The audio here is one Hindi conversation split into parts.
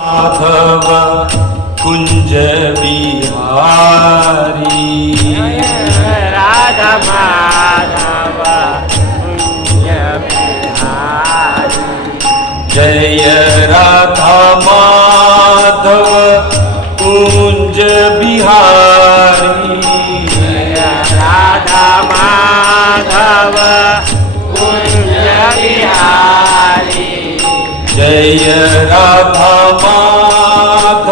माधव कुंज बिहारी राधा माधव कुंज बिहारी जय राधा माधव कुंज बिहारी राधा माधव कुंज बिहारी जय राधा माधव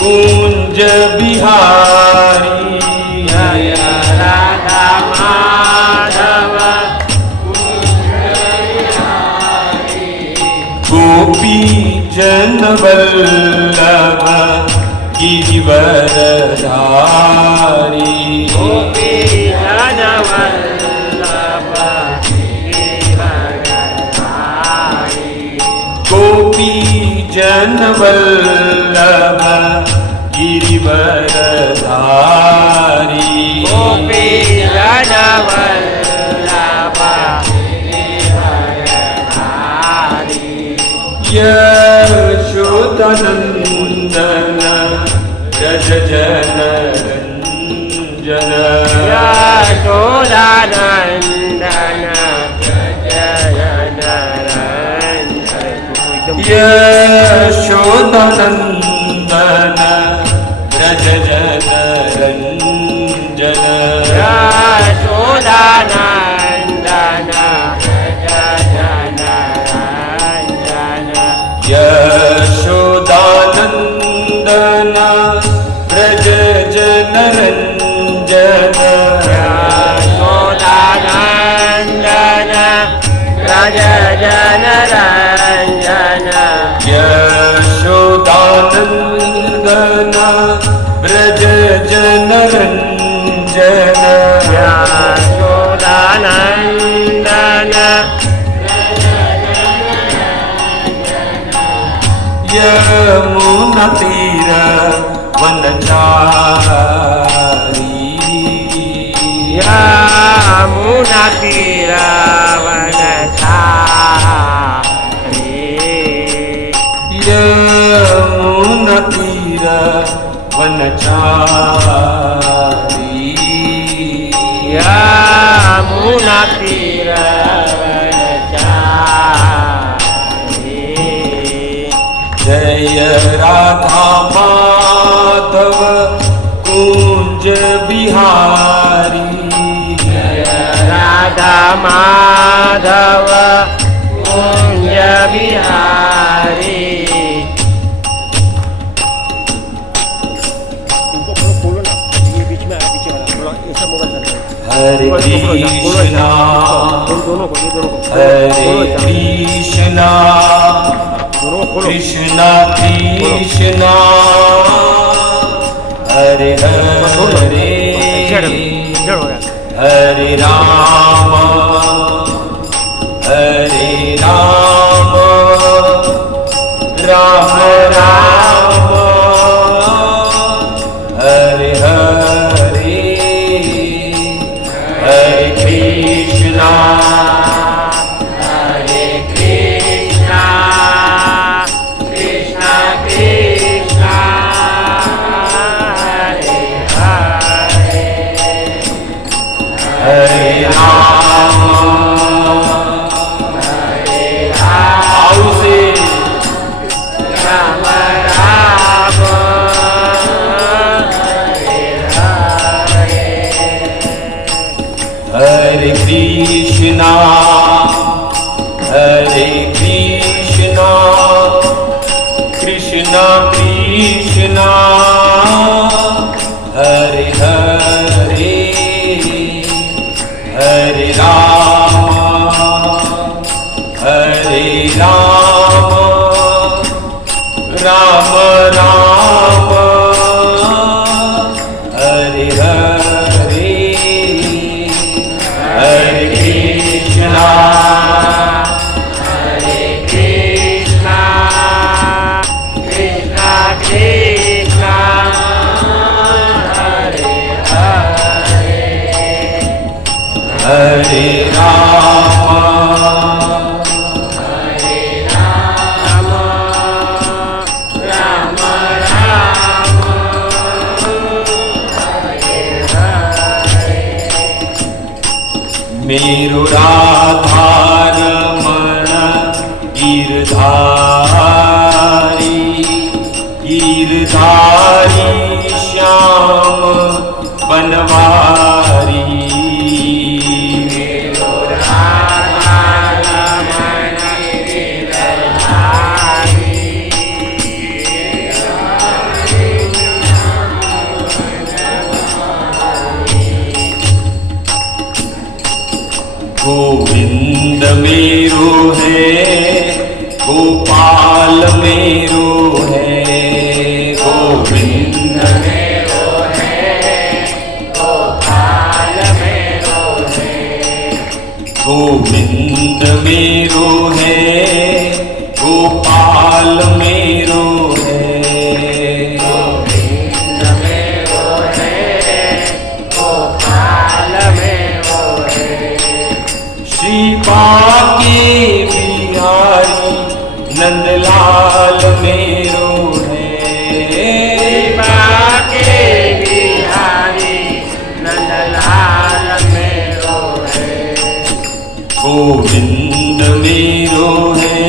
कुंज बिहारी जय राधा माधव गोपी जन वल्लभ गिरिवरधारी गोपी जन वल्लभ गिरिवरधारी गोपी जन वल्लभ गिरिवरधारी गोपी जन वल्लभ गिरिवरधारी यशोदनन्दन जय जन रञ्जन यशोदानन्दन जय नरञ्जन यशोदनन्दन व्रज जन रञ्जन यशोदानन्दन जय नरञ्जन यशोदानन्दन व्रज जन रञ्जन यशोदानन्दन व्रज जन रञ्जन यशोदानन्दन व्रज जन रञ्जन यशोदानन्दन यमुना तीर वनचारी यमुना तीर वनचारी यमुना तीर वनचारी यमुना तीर वनचारी जय राधा माधव कुंज बिहारी राधा माधव कुंज बिहारी हरे कृष्णा हरे कृष्णा कृष्णा कृष्णा हरे हरे हरे राम राम राम हरे हरे हरे कृष्णा हरे कृष्णा कृष्णा कृष्णा हरे हरे हरे राम आओ से राम राम हरे हरे हरे कृष्णा कृष्णा कृष्णा हरे हरे हरे राम राम राम हरे हरे हरे कृष्णा हरे कृष्णा कृष्णा कृष्णा हरे हरे हरे राम मेरो राधारमण गिरधारी गिरधारी श्याम बनवारी मेरो राधारमण गिरधारी गोविंद मेरो है गोपाल मेरो है गोविंद मेरो है गोपाल मेरो है गोविंद मेरो है गोपाल मेरो है गोविंद मेरो है गोपाल मेरो है श्री बाके बिहारी नंदलाल मेरो है बाके बिहारी नंदलाल मेरो है गोविंद मेरो है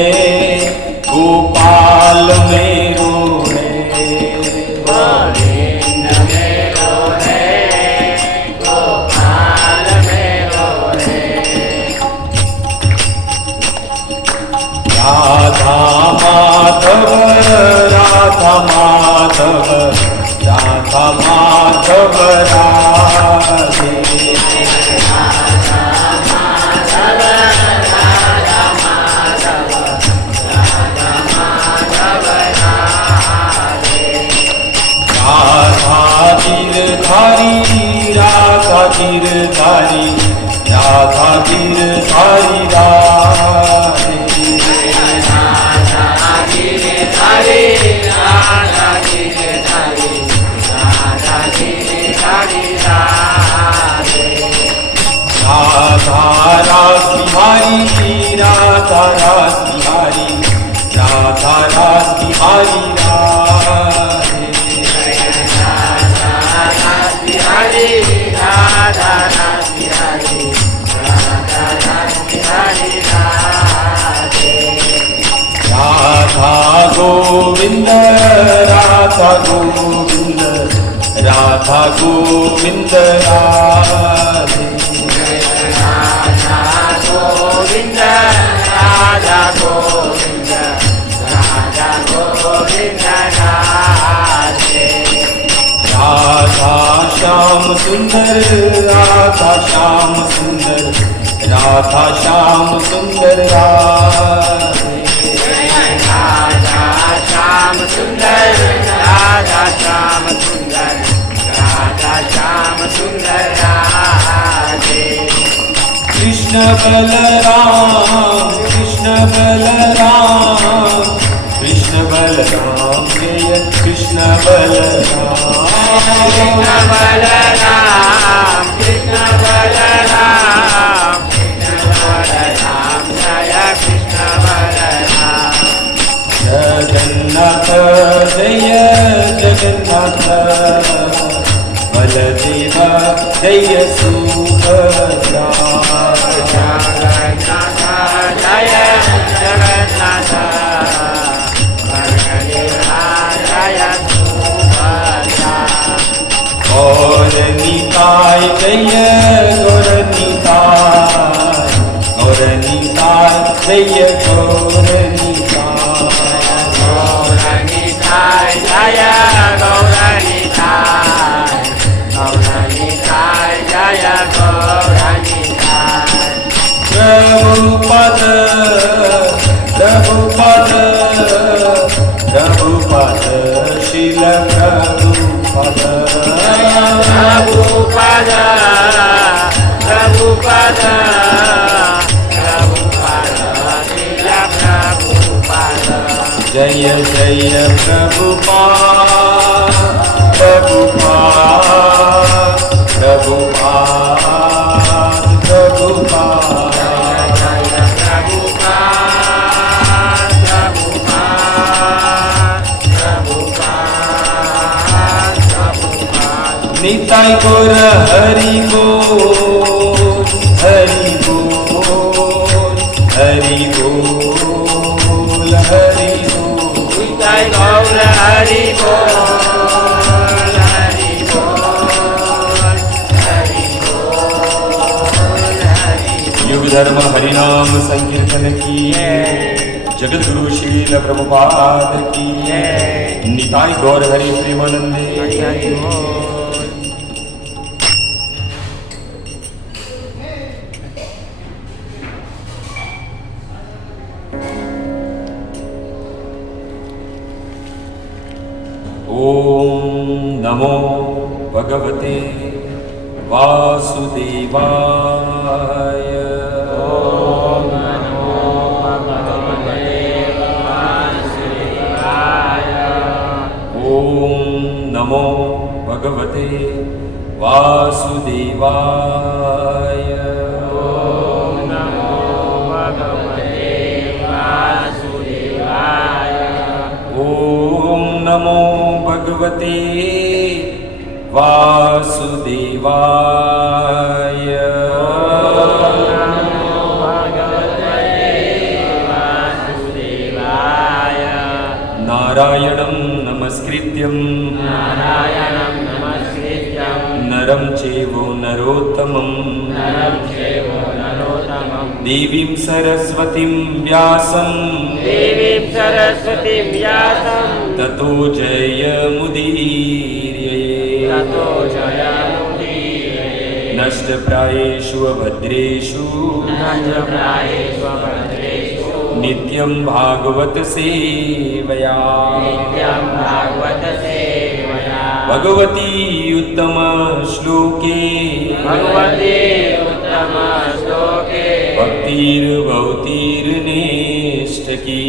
गोपाल मेरो है गोविंद मेरो है गोपाल मेरो है राधा माधव राधा माधव राधा माधव राधे राधा गिरधारी राधा गिरधारी राधा गिरधारी राधे हरे राधा गिरधारी राधा गिरधारी राधे राधा रास बिहारी राधा रास बिहारी राधा रास बिहारी राधे हरे राधा बिहारी राधा बिहारी राधे राधा गोविंद राधा गोविंद राधा गोविंद राधे राधा गोविंद राधा गोविंद राधा गोविंद राधे राधा श्याम सुंदर राधा श्याम सुंदर राधा श्याम सुंदर राधे राधा श्याम सुंदर राधा श्याम सुंदर राधा श्याम सुंदर राधे कृष्ण बलराम कृष्ण बलराम कृष्ण बलराम जय कृष्ण बलराम कृष्ण बलराम कृष्ण बलराम कृष्ण बलराम जय कृष्ण बलराम जगन्नाथ जय जगन्नाथ बलदेव जय सुभद्रा जगन्नाथ जय जगन्नाथ बलदेवा जय सुभद्रा गौर निताय जय गौर निताय गौर निताय जय गौर निताय गौरनिताय जय गौरनिताय गौरनिताय जय गौरनिताय प्रभुपद प्रभुपद प्रभुपद शिल प्रभुपद प्रभुपद प्रभुपद प्रभुपद शिल प्रभुपद जय जय प्रभुपाद प्रभुपाद प्रभुपाद प्रभुपाद जय प्रभुपाद प्रभुपाद प्रभुपाद प्रभुपाद निताय गौर हरि गो हरि धर्म हरिनाम संकीर्तन की जगत गुरु शील प्रभुपाद की निताई गौर हरि प्रेमानंदे। ओम नमो भगवते वासुदेवाय। ओम नमो भगवते वासुदेवाय। ओम नमो भगवते वासुदेवाय। ओम नमो भगवते वासुदेवाय। ओम नमो भगवते वासुदेवाय। नारायणं नमस्कृत्यं नरं चैव नरोत्तमं देवीं सरस्वतीं व्यासं ततो जयमुदीरये। नष्टप्रायेषु अभद्रेषु नित्यं भागवत सेवया। भगवती उत्तम श्लोके भक्तिर्भवतीर्नेष्टकी।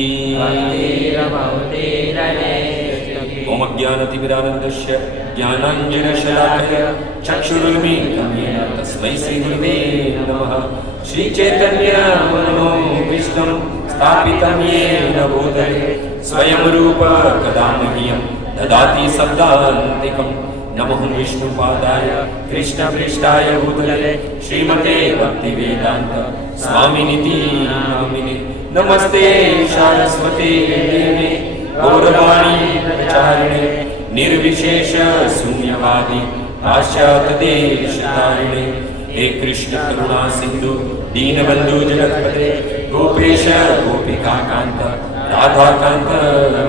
ओम अज्ञानतिमिरानन्दस्य ज्ञानाञ्जनशलाकया चक्षुरुन्मीलितं येन तस्मै श्रीगुरुवे नमः। श्रीचैतन्यमनोभीष्टं स्थापितं येन भूतले स्वयं रूप कदा मह्यं ददाति शब्दान्तिकं। नमो विष्णुपादाय कृष्णपृष्ठाय भूतले श्रीमते भक्तिवेदान्त स्वामिनिति नामिने। नमस्ते सारस्वती देवे गौरवाणी प्रचारिणे निर्विशेष शून्यवादी पाश्चात्यदेशतारिणे। हे कृष्ण करुणा सिंधु दीनबंधु जगत्पते गोपेश गोपिकाकांत राधाकांत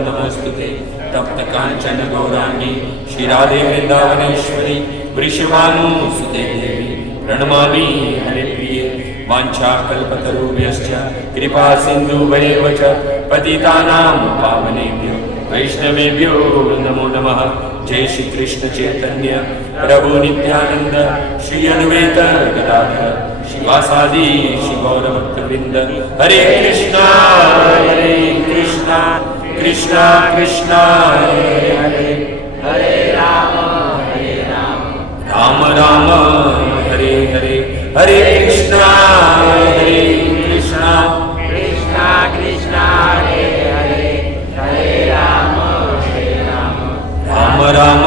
नमोस्तुते। तप्त कांचन गौरांगी श्रीराधे वृंदावनेश्वरी वृषभानुसुते देवी प्रणमामि हरिप्रिये। वाञ्छाकल्पतरुभ्यश्च कृपा सिन्धुभ्येव च पतितानां पावनेभ्यो वैष्णवेभ्यो नमो नमः। जय श्री कृष्ण चैतन्य प्रभु नित्यानंद श्री अद्वैत गदाधर शिवासादि गौरभक्तवृंद। हरे कृष्णा कृष्णा कृष्णा हरे हरे हरे राम राम राम हरे हरे। हरे कृष्णा कृष्णा कृष्णा हरे हरे हरे राम राम राम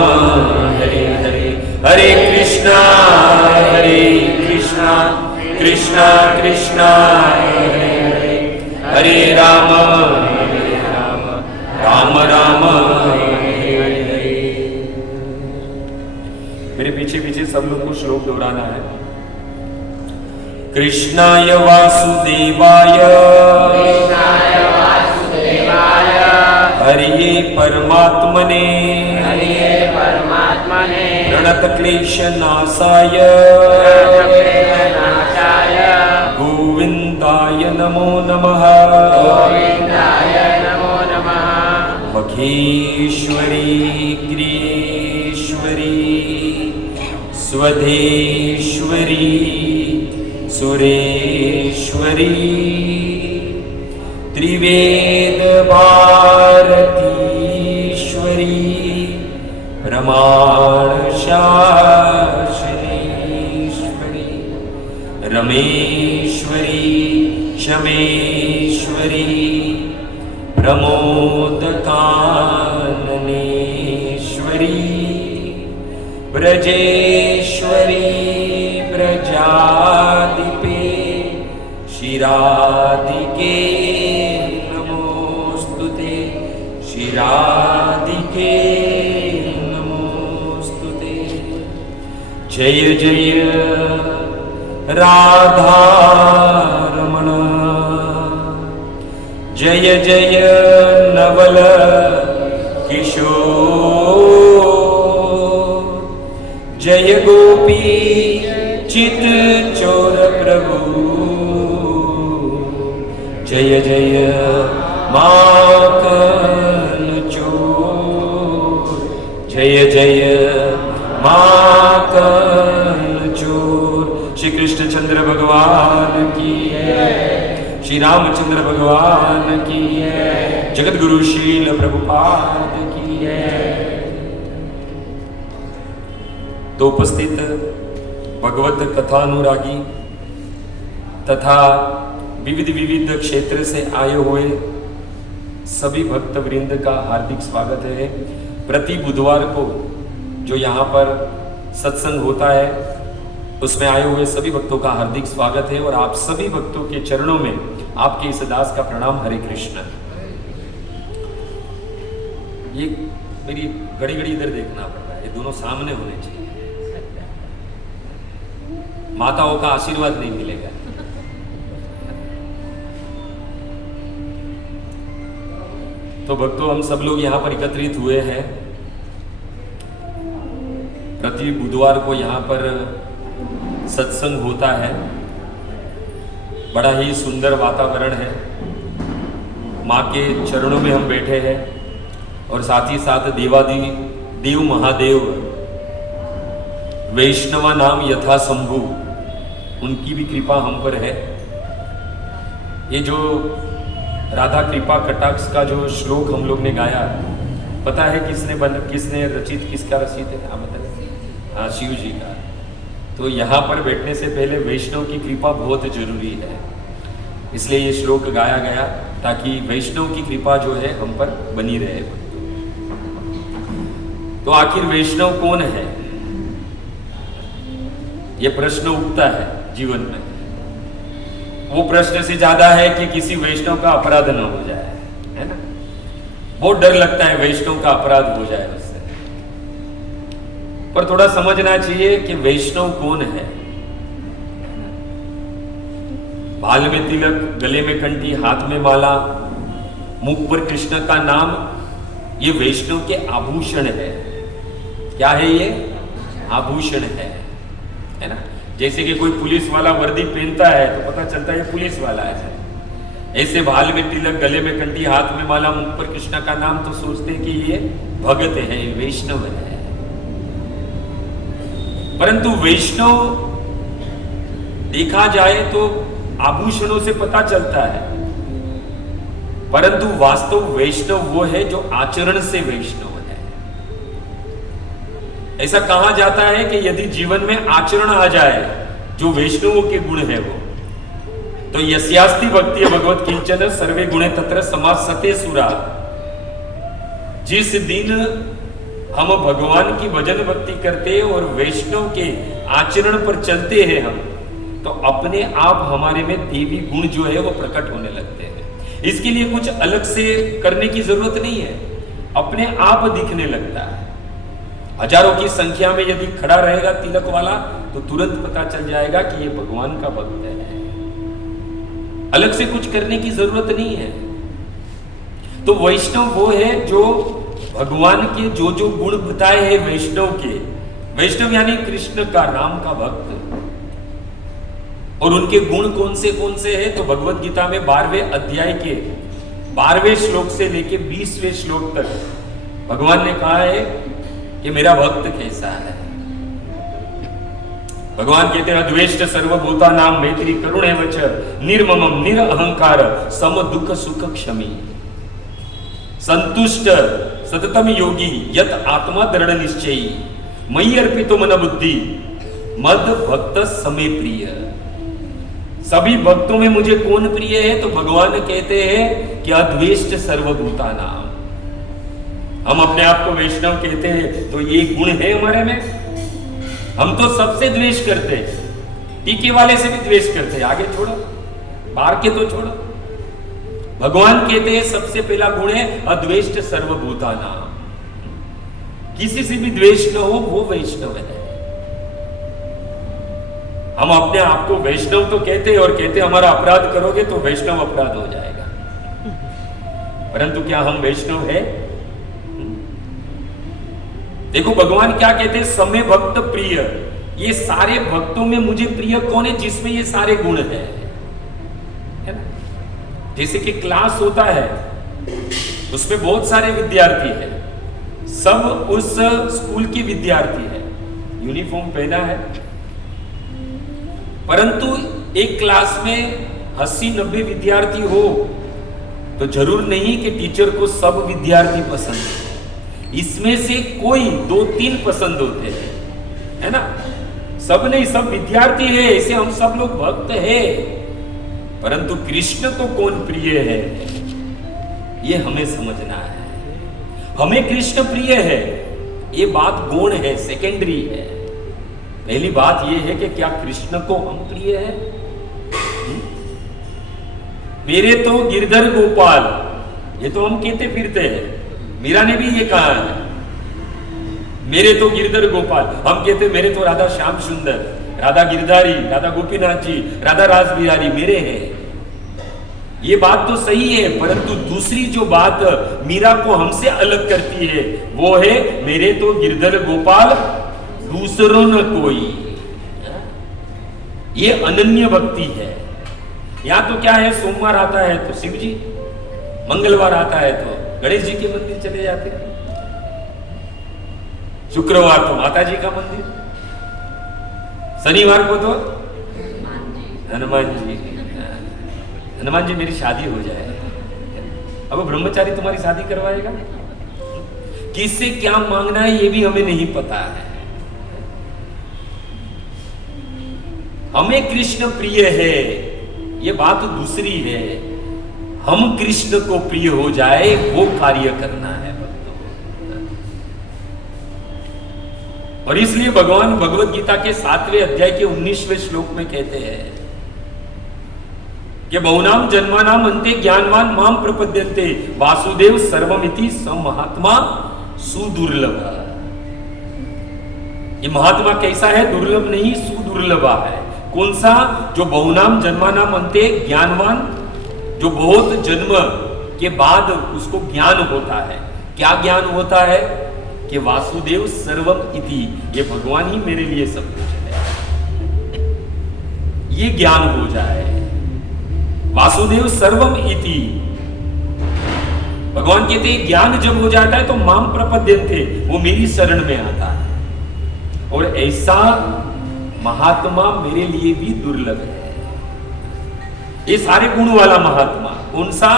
हरे हरे। हरे कृष्णा कृष्णा कृष्णा हरे हरे हरे राम राम राम हरे हरे। मेरे पीछे पीछे सब लोग को श्लोक दोहराना है। कृष्णाय वासुदेवाय हरिये परमात्मने प्रणत क्लेशनाशाय गोविंदाय नमो नमः। मघेश्वरी क्रियेश्वरी स्वधेश्वरी सुरेश्वरी त्रिवेद भारतीश्वरी प्रमाण शासनेश्वरी रमेश्वरी शमेश्वरी प्रमोदकाननेश्वरी ब्रजेश्वरी ब्रजादिपे शिरादिके नमोस्तुते शिरादिके नमोस्तुते। जय जय राधा जय जय नवल किशोर, जय गोपी चित चोर प्रभु, जय जय माखन चोर, जय जय माखन चोर। श्री कृष्णचंद्र भगवान की, श्री रामचंद्र भगवान की, जगत गुरु शील प्रभुपाद की। तो उपस्थित भगवत कथानुरागी तथा विविध क्षेत्र से आए हुए सभी भक्त वृंद का हार्दिक स्वागत है। प्रति बुधवार को जो यहाँ पर सत्संग होता है उसमें आए हुए सभी भक्तों का हार्दिक स्वागत है और आप सभी भक्तों के चरणों में आपके इस दास का प्रणाम। हरे कृष्ण। ये मेरी घड़ी घड़ी इधर देखना पड़ रहा है, ये दोनों सामने होने चाहिए, माताओं का आशीर्वाद नहीं मिलेगा। तो भक्तों, हम सब लोग यहाँ पर एकत्रित हुए हैं। प्रति बुधवार को यहाँ पर सत्संग होता है। बड़ा ही सुंदर वातावरण है, माँ के चरणों में हम बैठे हैं और साथ ही साथ देवादि देव महादेव वैष्णवा नाम यथा शंभु, उनकी भी कृपा हम पर है। ये जो राधा कृपा कटाक्ष का जो श्लोक हम लोग ने गाया, पता है किसने रचित, किसका रचित है? आप बताइए। हाँ, शिव जी का। तो यहाँ पर बैठने से पहले वैष्णव की कृपा बहुत जरूरी है, इसलिए ये श्लोक गाया गया ताकि वैष्णव की कृपा जो है हम पर बनी रहे। तो आखिर वैष्णव कौन है, ये प्रश्न उठता है जीवन में। वो प्रश्न से ज्यादा है कि किसी वैष्णव का अपराध न हो जाए, है ना। बहुत डर लगता है वैष्णव का अपराध हो जाए उससे। पर थोड़ा समझना चाहिए कि वैष्णव कौन है। बाल में तिलक, गले में कंठी, हाथ में माला, मुख पर कृष्ण का नाम, ये वैष्णव के आभूषण है। क्या है ये? आभूषण है ना। जैसे कि कोई पुलिस वाला वर्दी पहनता है तो पता चलता है ये पुलिस वाला है। ऐसे बाल में तिलक, गले में कंठी, हाथ में माला, मुख पर कृष्ण का नाम, तो सोचते हैं कि ये भगत है, वैष्णव है। परंतु वैष्णव देखा जाए तो आभूषणों से पता चलता है, परंतु वास्तव वैष्णव वो है जो आचरण से वैष्णव है। ऐसा कहा जाता है कि यदि जीवन में आचरण आ जाए जो वैष्णवों के गुण है वो, तो यस्यास्ति भक्ति भगवत किंचन सर्वे गुणे तत्र समासते सुरा। जिस दिन हम भगवान की भजन भक्ति करते और वैष्णव के आचरण पर चलते हैं हम, तो अपने आप हमारे में देवी गुण जो है वो प्रकट होने लगते हैं। इसके लिए कुछ अलग से करने की जरूरत नहीं है, अपने आप दिखने लगता है। हजारों की संख्या में यदि खड़ा रहेगा तिलक वाला तो तुरंत पता चल जाएगा कि ये भगवान का भक्त है। अलग से कुछ करने की जरूरत नहीं है। तो वैष्णव वो है जो भगवान के जो जो गुण बताए हैं वैष्णव के, वैष्णव यानी कृष्ण का, राम का भक्त। और उनके गुण कौन से हैं? तो भगवत गीता में 12वें अध्याय के 12वें श्लोक से लेके 20वें श्लोक तक भगवान ने कहा है कि मेरा भक्त कैसा है। भगवान कहते हैं द्वेष्ट सर्वभूता नाम मैत्री करुण एवच निर्ममम निरअहंकार सम दुख सुख क्षमी संतुष्ट सततम योगी यत आत्मा दृढ़ निश्चयी मयि अर्पितो मन बुद्धि मद भक्त समे प्रिय। सभी भक्तों में मुझे कौन प्रिय है? तो भगवान कहते हैं कि अद्वेष्ट सर्वभूता नाम। हम अपने आप को वैष्णव कहते हैं तो ये गुण है हमारे में। हम तो सबसे द्वेष करते हैं, टीके वाले से भी द्वेष करते हैं, आगे छोड़ो, बाहर के तो छोड़ो। भगवान कहते हैं सबसे पहला गुण है अद्वेष्ट सर्वभूता नाम। किसी से भी द्वेष न हो वो वैष्णव है। हम अपने आप को वैष्णव तो कहते हैं और कहते हैं हमारा अपराध करोगे तो वैष्णव अपराध हो जाएगा। परंतु क्या हम वैष्णव है? देखो भगवान क्या कहते हैं, समय भक्त प्रिय। ये सारे भक्तों में मुझे प्रिय कौन है? जिसमें ये सारे गुण है ना? जैसे कि क्लास होता है, उसमें बहुत सारे विद्यार्थी हैं, सब उस स्कूल के विद्यार्थी हैं, यूनिफॉर्म पहना है, परंतु एक क्लास में 80-90 विद्यार्थी हो तो जरूर नहीं कि टीचर को सब विद्यार्थी पसंद है। इसमें से कोई 2-3 पसंद होते हैं, है ना? सब नहीं, सब विद्यार्थी है, ऐसे हम सब लोग भक्त हैं, परंतु कृष्ण को कौन प्रिय है ये हमें समझना है। हमें कृष्ण प्रिय है, ये बात गौण है, सेकेंडरी है। पहली बात ये है कि क्या कृष्ण को हम प्रिय है? मेरे तो गिरधर गोपाल, ये तो हम कहते फिरते हैं, मीरा ने भी ये कहा है, मेरे तो गिरधर गोपाल। हम कहते मेरे तो राधा श्याम सुंदर, राधा गिरधारी, राधा गोपीनाथ जी, राधा रास बिहारी मेरे हैं। ये बात तो सही है, परंतु दूसरी जो बात मीरा को हमसे अलग करती है वो है मेरे तो गिरधर गोपाल दूसरों न कोई। ये अनन्य भक्ति है। या तो क्या है, सोमवार आता है तो शिव जी, मंगलवार आता है तो गणेश जी के मंदिर चले जाते हैं, शुक्रवार तो माता जी का मंदिर, शनिवार को तो हनुमान जी। हनुमान जी मेरी शादी हो जाए, अब ब्रह्मचारी तुम्हारी शादी करवाएगा? किससे क्या मांगना है ये भी हमें नहीं पता है। हमें कृष्ण प्रिय है, ये बात दूसरी है। हम कृष्ण को प्रिय हो जाए वो कार्य करना है भक्तों। और इसलिए भगवान भगवत गीता के 7वें अध्याय के 19वें श्लोक में कहते हैं कि बहुनाम जन्मानाम अन्ते ज्ञानवान माम प्रपद्यन्ते वासुदेव सर्वमिति स महात्मा सुदुर्लभ। ये महात्मा कैसा है? दुर्लभ नहीं, सुदुर्लभ है। कौन सा? जो बहुनाम जन्मानाम अन्ते ज्ञानवान, जो बहुत जन्म के बाद उसको ज्ञान होता है। क्या ज्ञान होता है? कि वासुदेव सर्वम इति, ये भगवान ही मेरे लिए सब कुछ है, ये ज्ञान हो जाए। वासुदेव सर्वम इति, भगवान कहते हैं ज्ञान जब हो जाता है तो माम प्रपद्यन्ते, वो मेरी शरण में आता है। और ऐसा महात्मा मेरे लिए भी दुर्लभ है। ये सारे गुण वाला महात्मा कौन सा?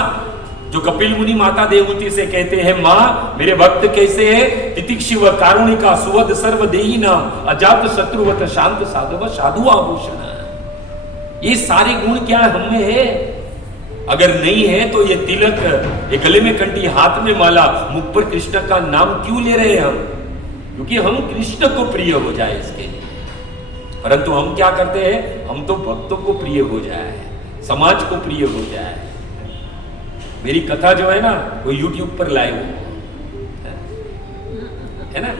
जो कपिल मुनि माता देवहूति से कहते हैं, मां मेरे भक्त कैसे है? तितिक्षिव कारुणिका सुवद सर्वदेही नाम अजात शत्रुवत शांत साधव साधु आभूषण। ये सारे गुण क्या हम में है? अगर नहीं है तो ये तिलक, ये गले में कंठी, हाथ में माला, मुख पर कृष्ण का नाम क्यों ले रहे हैं हम? क्योंकि हम कृष्ण को प्रिय हो जाए इसके लिए। परंतु हम क्या करते हैं? हम तो भक्तों को प्रिय हो जाए, समाज को प्रिय हो जाए। मेरी कथा जो है ना वो YouTube पर लाइव है ना,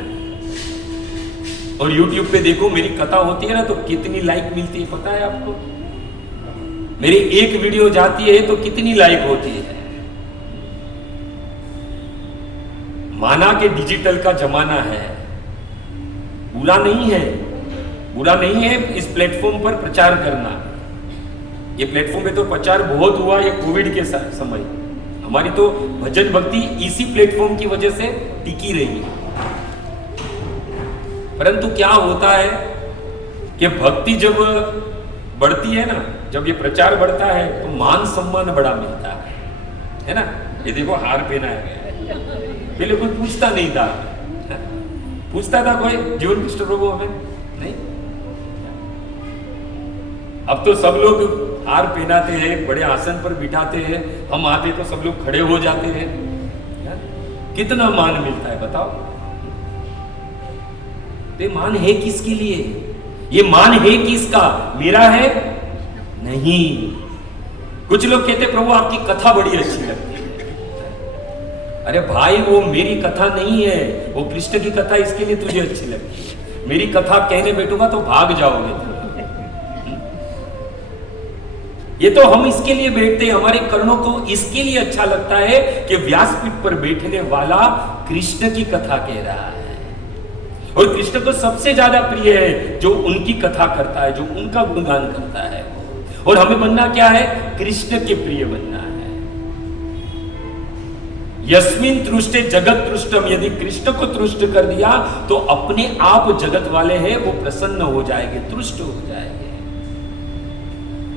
और YouTube पे देखो मेरी कथा होती है ना तो कितनी लाइक मिलती है पता है आपको? मेरी एक वीडियो जाती है तो कितनी लाइक होती है। माना कि डिजिटल का जमाना है, बुरा नहीं है, बुरा नहीं है इस प्लेटफॉर्म पर प्रचार करना। ये प्लेटफॉर्म पे तो प्रचार बहुत हुआ ये कोविड के समय। हमारी तो भजन भक्ति इसी प्लेटफॉर्म की वजह से टिकी रही। परंतु क्या होता है कि भक्ति जब बढ़ती है ना, जब ये प्रचार बढ़ता है तो मान सम्मान बड़ा मिलता है ना। ये देखो हार पहनाया गया है, पहले कोई पूछता नहीं था, पूछता था कोई जीवन कृष्ण प्रभु हमें? नहीं। अब तो सब लोग हार पहनाते हैं, बड़े आसन पर बिठाते हैं, हम आते तो सब लोग खड़े हो जाते हैं। कितना मान मिलता है बताओ? ये मान है किसके लिए? ये मान है किसका? मेरा है? नहीं। कुछ लोग कहते प्रभु आपकी कथा बड़ी अच्छी लगती है। अरे भाई वो मेरी कथा नहीं है, वो कृष्ण की कथा, इसके लिए तुझे अच्छी लगती है। मेरी कथा कहने बैठूंगा तो भाग जाओगे तुम। ये तो हम इसके लिए बैठते हैं, हमारे कर्णों को इसके लिए अच्छा लगता है कि व्यासपीठ पर बैठने वाला कृष्ण की कथा कह रहा है, और कृष्ण को सबसे ज्यादा प्रिय है जो उनकी कथा करता है, जो उनका गुणगान करता है। और हमें बनना क्या है? कृष्ण के प्रिय बनना है। यस्मिन तुष्टे जगत तुष्टम, यदि कृष्ण को तुष्ट कर दिया तो अपने आप जगत वाले हैं वो प्रसन्न हो जाएंगे, तुष्ट हो जाएंगे।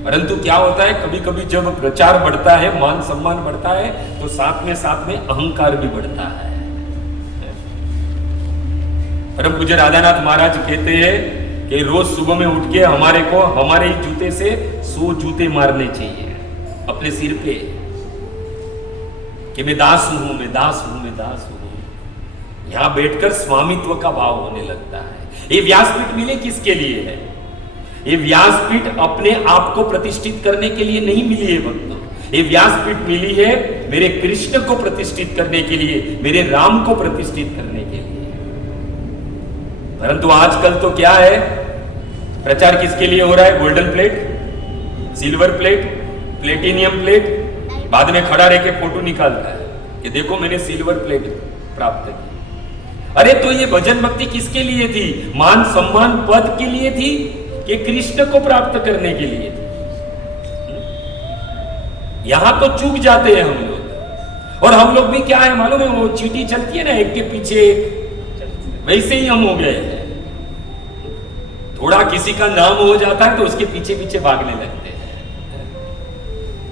परंतु क्या होता है, कभी कभी जब प्रचार बढ़ता है, मान सम्मान बढ़ता है, तो साथ में अहंकार भी बढ़ता है। परम पूज्य राधानाथ महाराज कहते हैं कि रोज सुबह में उठ के हमारे को हमारे ही जूते से 100 जूते मारने चाहिए अपने सिर पे, कि मैं दास हूं, मैं दास हूं, मैं दास हूं। यहां बैठकर स्वामित्व का भाव होने लगता है। ये व्यासपीठ मिले किसके लिए है? ये व्यासपीठ अपने आप को प्रतिष्ठित करने के लिए नहीं मिली है भक्तों, ये व्यासपीठ मिली है मेरे कृष्ण को प्रतिष्ठित करने के लिए, मेरे राम को प्रतिष्ठित करने के लिए। परंतु आजकल तो क्या है, प्रचार किसके लिए हो रहा है? Golden plate, silver plate, platinum plate, बाद में खड़ा रह के फोटो निकालता है कि देखो मैंने सिल्वर प्लेट प्राप्त की। अरे तो ये भजन भक्ति किसके लिए थी? मान सम्मान पद के लिए थी कि कृष्ण को प्राप्त करने के लिए थी? यहां तो चूक जाते हैं हम लोग। और हम लोग भी क्या है मालूम है, वो चीटी चलती है ना एक के पीछे एक, वैसे ही हम हो गए हैं। थोड़ा किसी का नाम हो जाता है तो उसके पीछे पीछे भागने लगते हैं।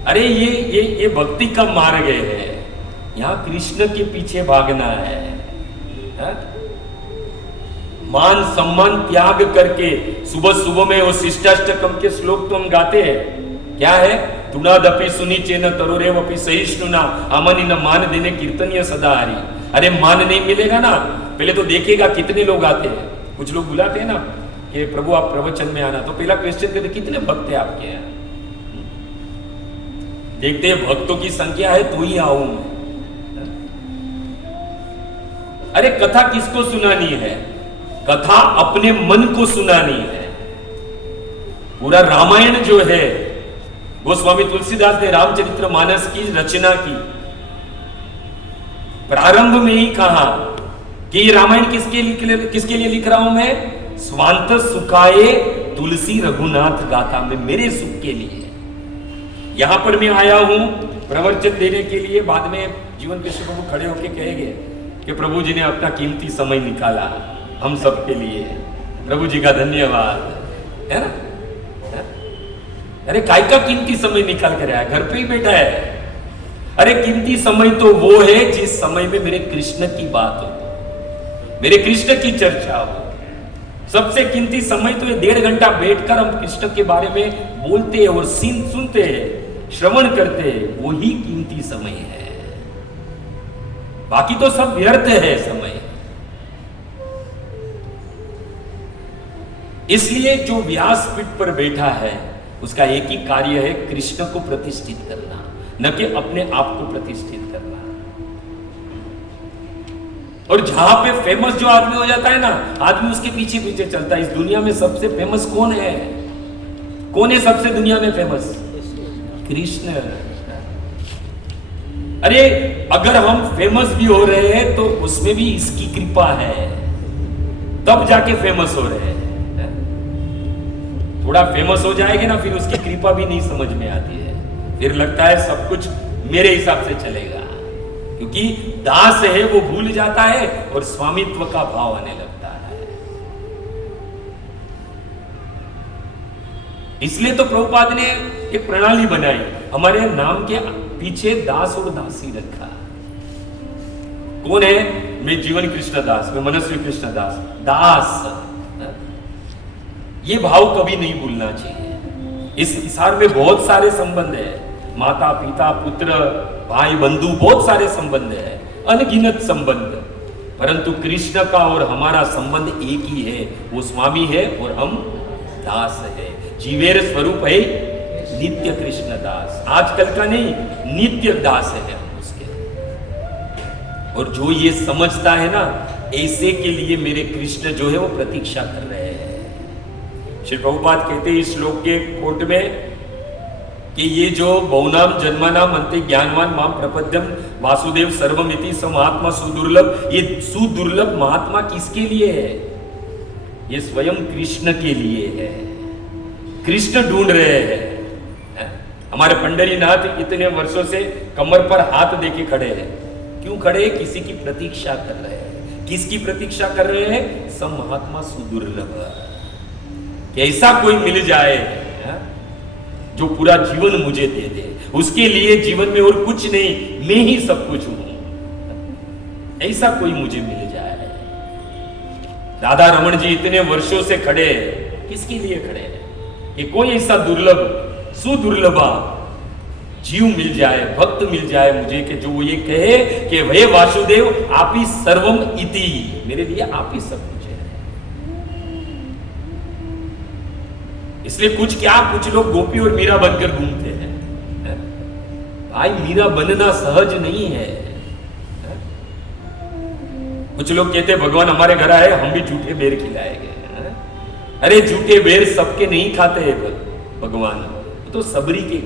अरे ये भक्ति का मार्ग है, यहां कृष्ण के पीछे भागना है। मान सम्मान त्याग करके सुबह सुबह में वो शिष्टाष्टकम के श्लोक तो हम गाते हैं, क्या है? तुनादपि सुनीचे न तरुरेवपि सहिष्णुना अमनि न मान देने कीर्तनीय सदा हरि। अरे मान नहीं मिलेगा ना, पहले तो देखेगा कितने लोग आते हैं। कुछ लोग बुलाते हैं ना कि प्रभु आप प्रवचन में आना, तो पहला क्वेश्चन करते कितने भक्त है आपके यहाँ? देखते हैं भक्तों की संख्या है तो ही आऊं मैं। अरे कथा किसको सुनानी है? कथा अपने मन को सुनानी है। पूरा रामायण जो है, गोस्वामी तुलसीदास ने रामचरितमानस की रचना की, प्रारंभ में ही कहा कि ये रामायण किसके लिए लिख रहा हूं मैं? स्वांत सुखाए तुलसी रघुनाथ गाथा में, मेरे सुख के लिए। यहां पर मैं आया हूं प्रवचन देने के लिए। बाद में जीवन कृष्ण प्रभु खड़े होकर कहेंगे कि प्रभु जी ने अपना कीमती समय निकाला हम सब के लिए, प्रभु जी का धन्यवाद, है ना? अरे काय का कीमती समय निकाल कर आया, घर पे ही बैठा है। अरे कीमती समय तो वो है जिस समय में मेरे कृष्ण की बात हो, मेरे कृष्ण की चर्चा हो। सबसे कीमती समय तो ये 1.5 घंटा बैठकर हम कृष्ण के बारे में बोलते हैं और सुनते हैं, श्रवण करते हैं, वो ही कीमती समय है। बाकी तो सब व्यर्थ है समय। इसलिए जो व्यासपीठ पर बैठा है उसका एक ही कार्य है, कृष्ण को प्रतिष्ठित करना, न कि अपने आप को प्रतिष्ठित करना। और जहां पे फेमस जो आदमी हो जाता है ना, आदमी उसके पीछे पीछे चलता है। इस दुनिया में सबसे फेमस कौन है? कौन है सबसे दुनिया में फेमस? कृष्ण। अरे अगर हम फेमस भी हो रहे हैं तो उसमें भी इसकी कृपा है, तब जाके फेमस हो रहे हैं। थोड़ा फेमस हो जाएंगे ना, फिर उसकी कृपा भी नहीं समझ में आती है, फिर लगता है सब कुछ मेरे हिसाब से चलेगा, क्योंकि दास है वो भूल जाता है और स्वामित्व का भाव आने लगता है। इसलिए तो प्रभुपाद ने एक प्रणाली बनाई, हमारे नाम के पीछे दास और दासी रखा। कौन है? मैं जीवन कृष्ण दास, मैं मनस्वी कृष्ण दास। दास, ये भाव कभी नहीं भूलना चाहिए। इस संसार में बहुत सारे संबंध है, माता पिता पुत्र भाई बंधु, बहुत सारे संबंध है, अनगिनत संबंध, परंतु कृष्ण का और हमारा संबंध एक ही है, वो स्वामी है और हम दास है। जीवेर स्वरूप है नित्य कृष्ण दास, आजकल का नहीं, नित्य दास है हम उसके। और जो ये समझता है ना, ऐसे के लिए मेरे कृष्ण जो है वो प्रतीक्षा कर रहे हैं। श्री प्रभुपाद कहते हैं इस श्लोक के कोट में कि ये जो बहुनाम जन्मानाम अंते ज्ञानवान माम प्रपद्यम वासुदेव सर्वमिति स महात्मा सुदुर्लभ, ये सुदुर्लभ महात्मा किसके लिए है? ये स्वयं कृष्ण के लिए है। कृष्ण ढूंढ रहे हैं। हमारे पंडरीनाथ इतने वर्षों से कमर पर हाथ देके खड़े हैं। क्यों खड़े हैं? किसी की प्रतीक्षा कर रहे हैं। किसकी प्रतीक्षा कर रहे हैं? सब महात्मा सुदुर्लभ, कि ऐसा कोई मिल जाए जो पूरा जीवन मुझे दे दे। उसके लिए जीवन में और कुछ नहीं, मैं ही सब कुछ हूं। ऐसा कोई मुझे मिल जाए। राधा रमन जी इतने वर्षों से खड़े हैं। किसके लिए खड़े हैं? कि कोई ऐसा दुर्लभ सुदुर्लभा जीव मिल जाए, भक्त मिल जाए मुझे, कि जो वो ये कहे कि हे वासुदेव आप ही सर्वम इति, मेरे लिए आप ही सब कुछ है। इसलिए कुछ लोग गोपी और मीरा बनकर घूमते हैं। भाई मीरा बनना सहज नहीं है। कुछ लोग कहते हैं भगवान हमारे घर आए, हम भी झूठे बेर खिलाएंगे। अरे झूठे बेर सबके नहीं खाते हैं भगवान, तो सबरी के,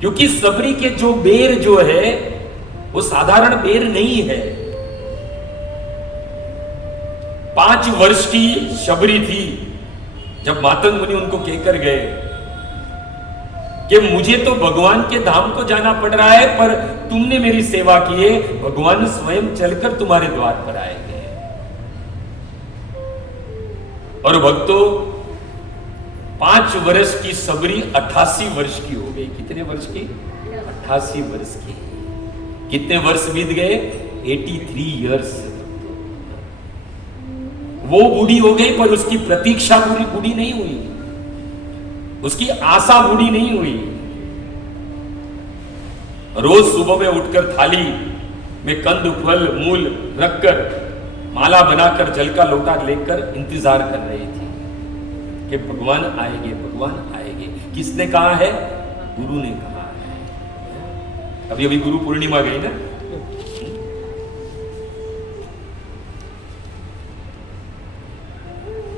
क्योंकि सबरी के जो बेर जो है वो साधारण बेर नहीं है। 5 वर्ष की शबरी थी जब मातंग मुनि उनको कहकर गए कि मुझे तो भगवान के धाम को जाना पड़ रहा है, पर तुमने मेरी सेवा की है, भगवान स्वयं चलकर तुम्हारे द्वार पर आएंगे। और भक्तों 5 वर्ष की सबरी 88 वर्ष की हो गई। कितने वर्ष की? 88 वर्ष की। कितने वर्ष बीत गए? 83 इयर्स। वो बूढ़ी हो गई, पर उसकी प्रतीक्षा पूरी बूढ़ी नहीं हुई, उसकी आशा बूढ़ी नहीं हुई। रोज सुबह में उठकर थाली में कंद फल मूल रखकर माला बनाकर जल का लोटा लेकर इंतजार कर रही थी कि भगवान आएंगे, भगवान आएंगे। किसने कहा है? गुरु ने कहा है। अभी अभी गुरु पूर्णिमा गई ना।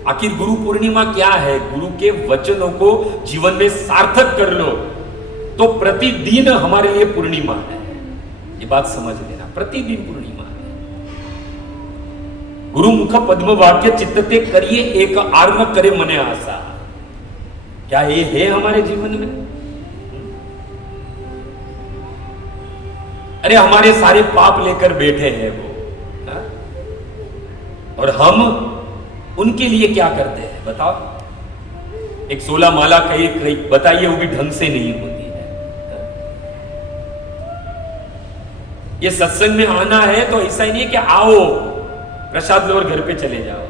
आखिर गुरु पूर्णिमा क्या है? गुरु के वचनों को जीवन में सार्थक कर लो तो प्रतिदिन हमारे लिए पूर्णिमा है। ये बात समझ लेना, प्रतिदिन पूर्णिमा है। गुरु मुख पद्म वाक्य चित्तते करिए एक आर न करे मने आशा। क्या ये है हमारे जीवन में? अरे हमारे सारे पाप लेकर बैठे हैं वो, हा? और हम उनके लिए क्या करते हैं बताओ? एक 16 माला कही बताइए, वो भी ढंग से नहीं होती है। ये सत्संग में आना है तो ऐसा ही नहीं है कि आओ प्रसाद लो और घर पे चले जाओ।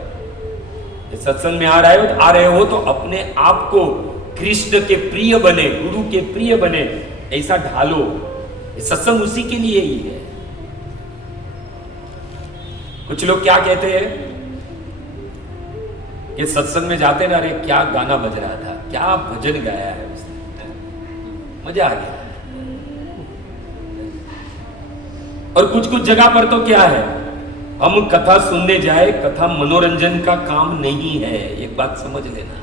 ये सत्संग में आ रहे हो तो अपने आप को कृष्ण के प्रिय बने, गुरु के प्रिय बने, ऐसा ढालो। ये सत्संग उसी के लिए ही है। कुछ लोग क्या कहते हैं कि सत्संग में जाते ना, अरे क्या गाना बज रहा था, क्या भजन गाया है उसने, मजा आ गया। और कुछ जगह पर तो क्या है, हम कथा सुनने जाए, कथा मनोरंजन का काम नहीं है। एक बात समझ लेना,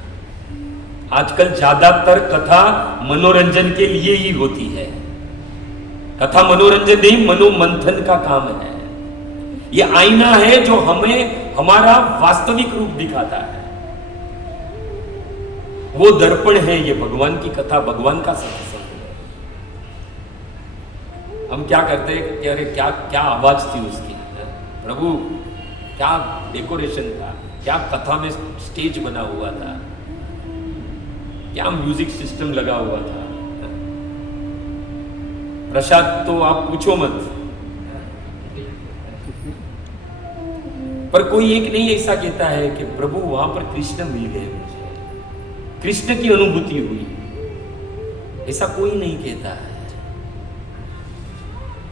आजकल ज्यादातर कथा मनोरंजन के लिए ही होती है। कथा मनोरंजन नहीं, मनोमंथन का काम है। ये आईना है जो हमें हमारा वास्तविक रूप दिखाता है। वो दर्पण है ये भगवान की कथा, भगवान का सत्संग है। हम क्या करते हैं कि अरे क्या क्या आवाज थी उसकी, प्रभु क्या डेकोरेशन था, क्या कथा में स्टेज बना हुआ था, क्या म्यूजिक सिस्टम लगा हुआ था। प्रसाद तो आप पूछो मत। पर कोई एक नहीं ऐसा कहता है कि प्रभु वहां पर कृष्ण मिल गए, मुझे कृष्ण की अनुभूति हुई। ऐसा कोई नहीं कहता है।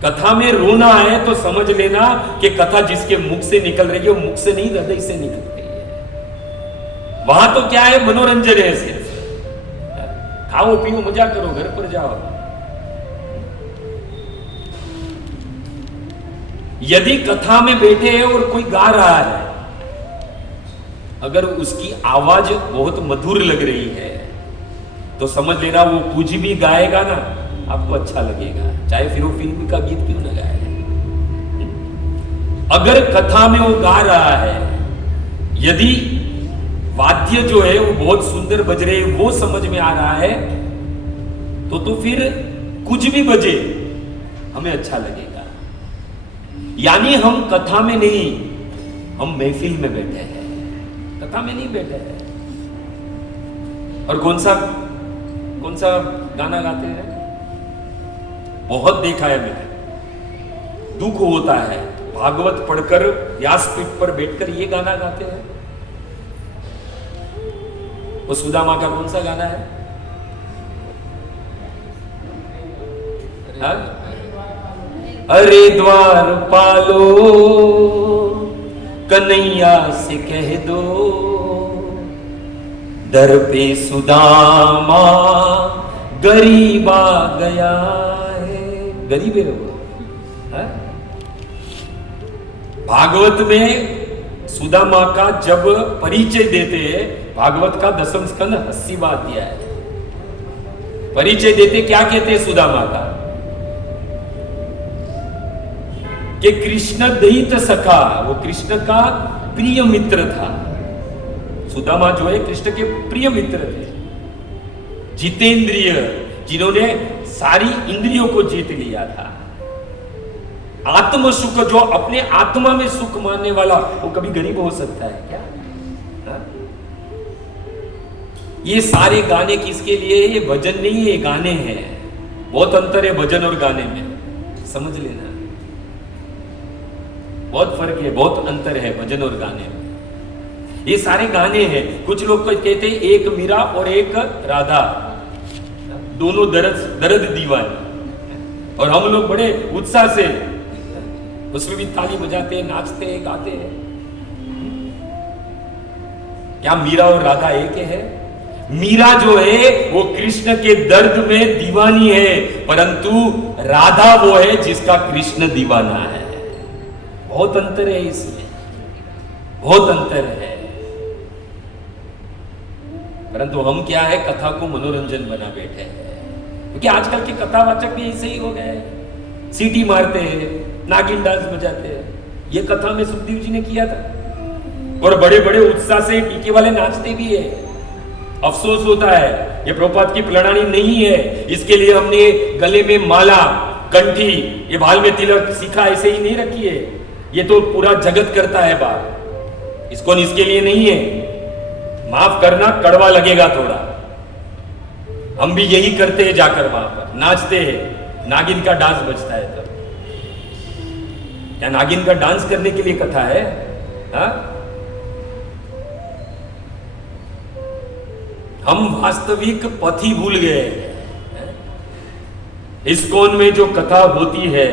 कथा में रोना है तो समझ लेना कि कथा जिसके मुख से निकल रही है वो मुख से नहीं, हृदय से निकल रही है। वहां तो क्या है, मनोरंजन है सिर्फ। खाओ पियो मजा करो, घर पर जाओ। यदि कथा में बैठे हैं और कोई गा रहा है, अगर उसकी आवाज बहुत मधुर लग रही है तो समझ लेना वो कुछ भी गाएगा ना आपको अच्छा लगेगा, चाहे फिर वो फिल्म का गीत क्यों ना गाए। अगर कथा में वो गा रहा है, यदि वाद्य जो है वो बहुत सुंदर बज रहे, वो समझ में आ रहा है, तो फिर कुछ भी बजे हमें अच्छा लगेगा। यानी हम कथा में नहीं, हम महफिल में बैठे हैं, कथा में नहीं बैठे हैं। और कौन सा गाना गाते हैं, बहुत देखा है मैंने, दुख होता है, भागवत पढ़कर व्यासपीठ पर बैठकर ये गाना गाते हैं। वो सुदामा का कौन सा गाना है? अरे द्वार पालो कन्हैया से कह दो, दर पे सुदामा गरीब आ गया है। गरीब है वो, है? भागवत में सुदामा का जब परिचय देते हैं, भागवत का 10वां स्कंद 80वां अध्याय है, परिचय देते क्या कहते हैं सुदामा का, कि कृष्ण दैत सखा, वो कृष्ण का प्रिय मित्र था। सुदामा जो है कृष्ण के प्रिय मित्र थे, जितेंद्रिय, जिन्होंने सारी इंद्रियों को जीत लिया था। आत्म सुख, जो अपने आत्मा में सुख मानने वाला, वो कभी गरीब हो सकता है क्या? हा? ये सारे गाने किसके लिए? ये भजन नहीं है, गाने हैं। बहुत अंतर है भजन और गाने में, समझ लेना, बहुत फर्क है, बहुत अंतर है भजन और गाने में। ये सारे गाने हैं। कुछ लोग कहते हैं एक मीरा और एक राधा, दोनों दर्द दीवानी, और हम लोग बड़े उत्साह से उसमें भी ताली बजाते हैं, नाचते हैं, गाते हैं। क्या मीरा और राधा एक है? मीरा जो है वो कृष्ण के दर्द में दीवानी है, परंतु राधा वो है जिसका कृष्ण दीवाना है। बहुत अंतर है इसमें, बहुत अंतर है। परंतु हम क्या है, कथा को मनोरंजन बना बैठे हैं, क्योंकि आजकल के कथावाचक भी ऐसे ही हो गए, सीटी मारते हैं, नागिन डांस बजाते हैं। ये कथा में सुखदेव जी ने किया था, और बड़े बड़े उत्साह से टीके वाले नाचते भी है। अफसोस होता है ये प्रभुपाद की प्रणाली नहीं है। इसके लिए हमने गले में माला, कंठी, ये बाल में तिलक सीखा ऐसे ही नहीं रखी है। ये तो पूरा जगत करता है बात, इसको इसके लिए नहीं है। माफ करना, कड़वा लगेगा थोड़ा, हम भी यही करते हैं, जाकर वहां पर नाचते हैं, नागिन का डांस बजता है तब। क्या नागिन का डांस करने के लिए कथा है? हा? हम वास्तविक पथ ही भूल गए हैं। इस्कॉन में जो कथा होती है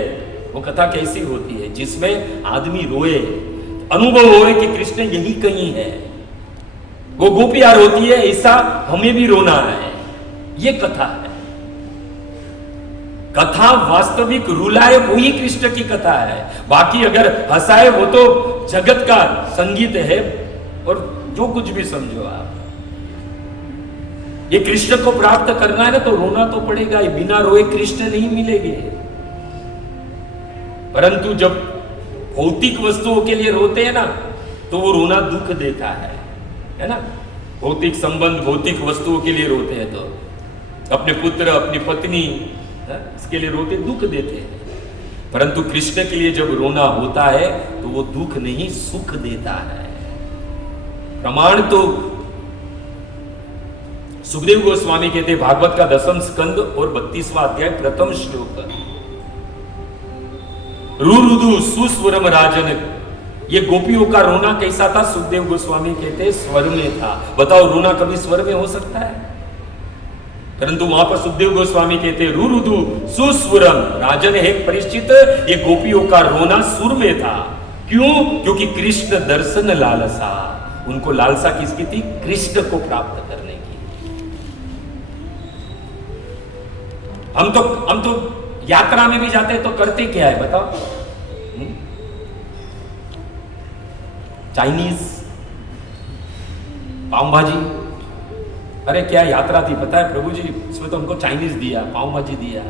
वो कथा कैसी होती है? जिसमें आदमी रोए, अनुभव होए कि कृष्ण यही कहीं है। वो गोपियां रोती है, ऐसा हमें भी रोना है। ये कथा है। कथा वास्तविक रुलाए वही कृष्ण की कथा है। बाकी अगर हंसाए वो तो जगत का संगीत है, और जो कुछ भी समझो आप। ये कृष्ण को प्राप्त करना है ना, तो रोना तो पड़ेगा ही, बिना रोए कृष्ण नहीं मिलेंगे। परंतु जब भौतिक वस्तुओं के लिए रोते हैं ना, तो वो रोना दुख देता है ना। भौतिक संबंध, भौतिक वस्तुओं के लिए रोते हैं, तो अपने पुत्र, अपनी पत्नी, इसके लिए रोते, दुख देते हैं। परंतु कृष्ण के लिए जब रोना होता है तो वो दुख नहीं, सुख देता है। प्रमाण तो सुखदेव गोस्वामी कहते हैं, भागवत का 10वां स्कंद और 32वां अध्याय, प्रथम श्लोक, रुरुदु सुस्वरम राजन। ये गोपियों का रोना कैसा था? सुखदेव गोस्वामी कहते हैं स्वर में था। बताओ, रोना कभी स्वर में हो सकता है? परंतु वहां पर सुखदेव गोस्वामी कहते हैं रुरुदु सुस्वरम राजन है परिचित। ये गोपियों का रोना सुर में था। क्यों? क्योंकि कृष्ण दर्शन लालसा, उनको लालसा किसकी थी? कृष्ण को प्राप्त करने की। हम तो यात्रा में भी जाते हैं तो करते क्या है बताओ? चाइनीज, पाव भाजी, अरे क्या यात्रा थी पता है प्रभु जी, इसमें तो हमको चाइनीज दिया, पाव भाजी दिया।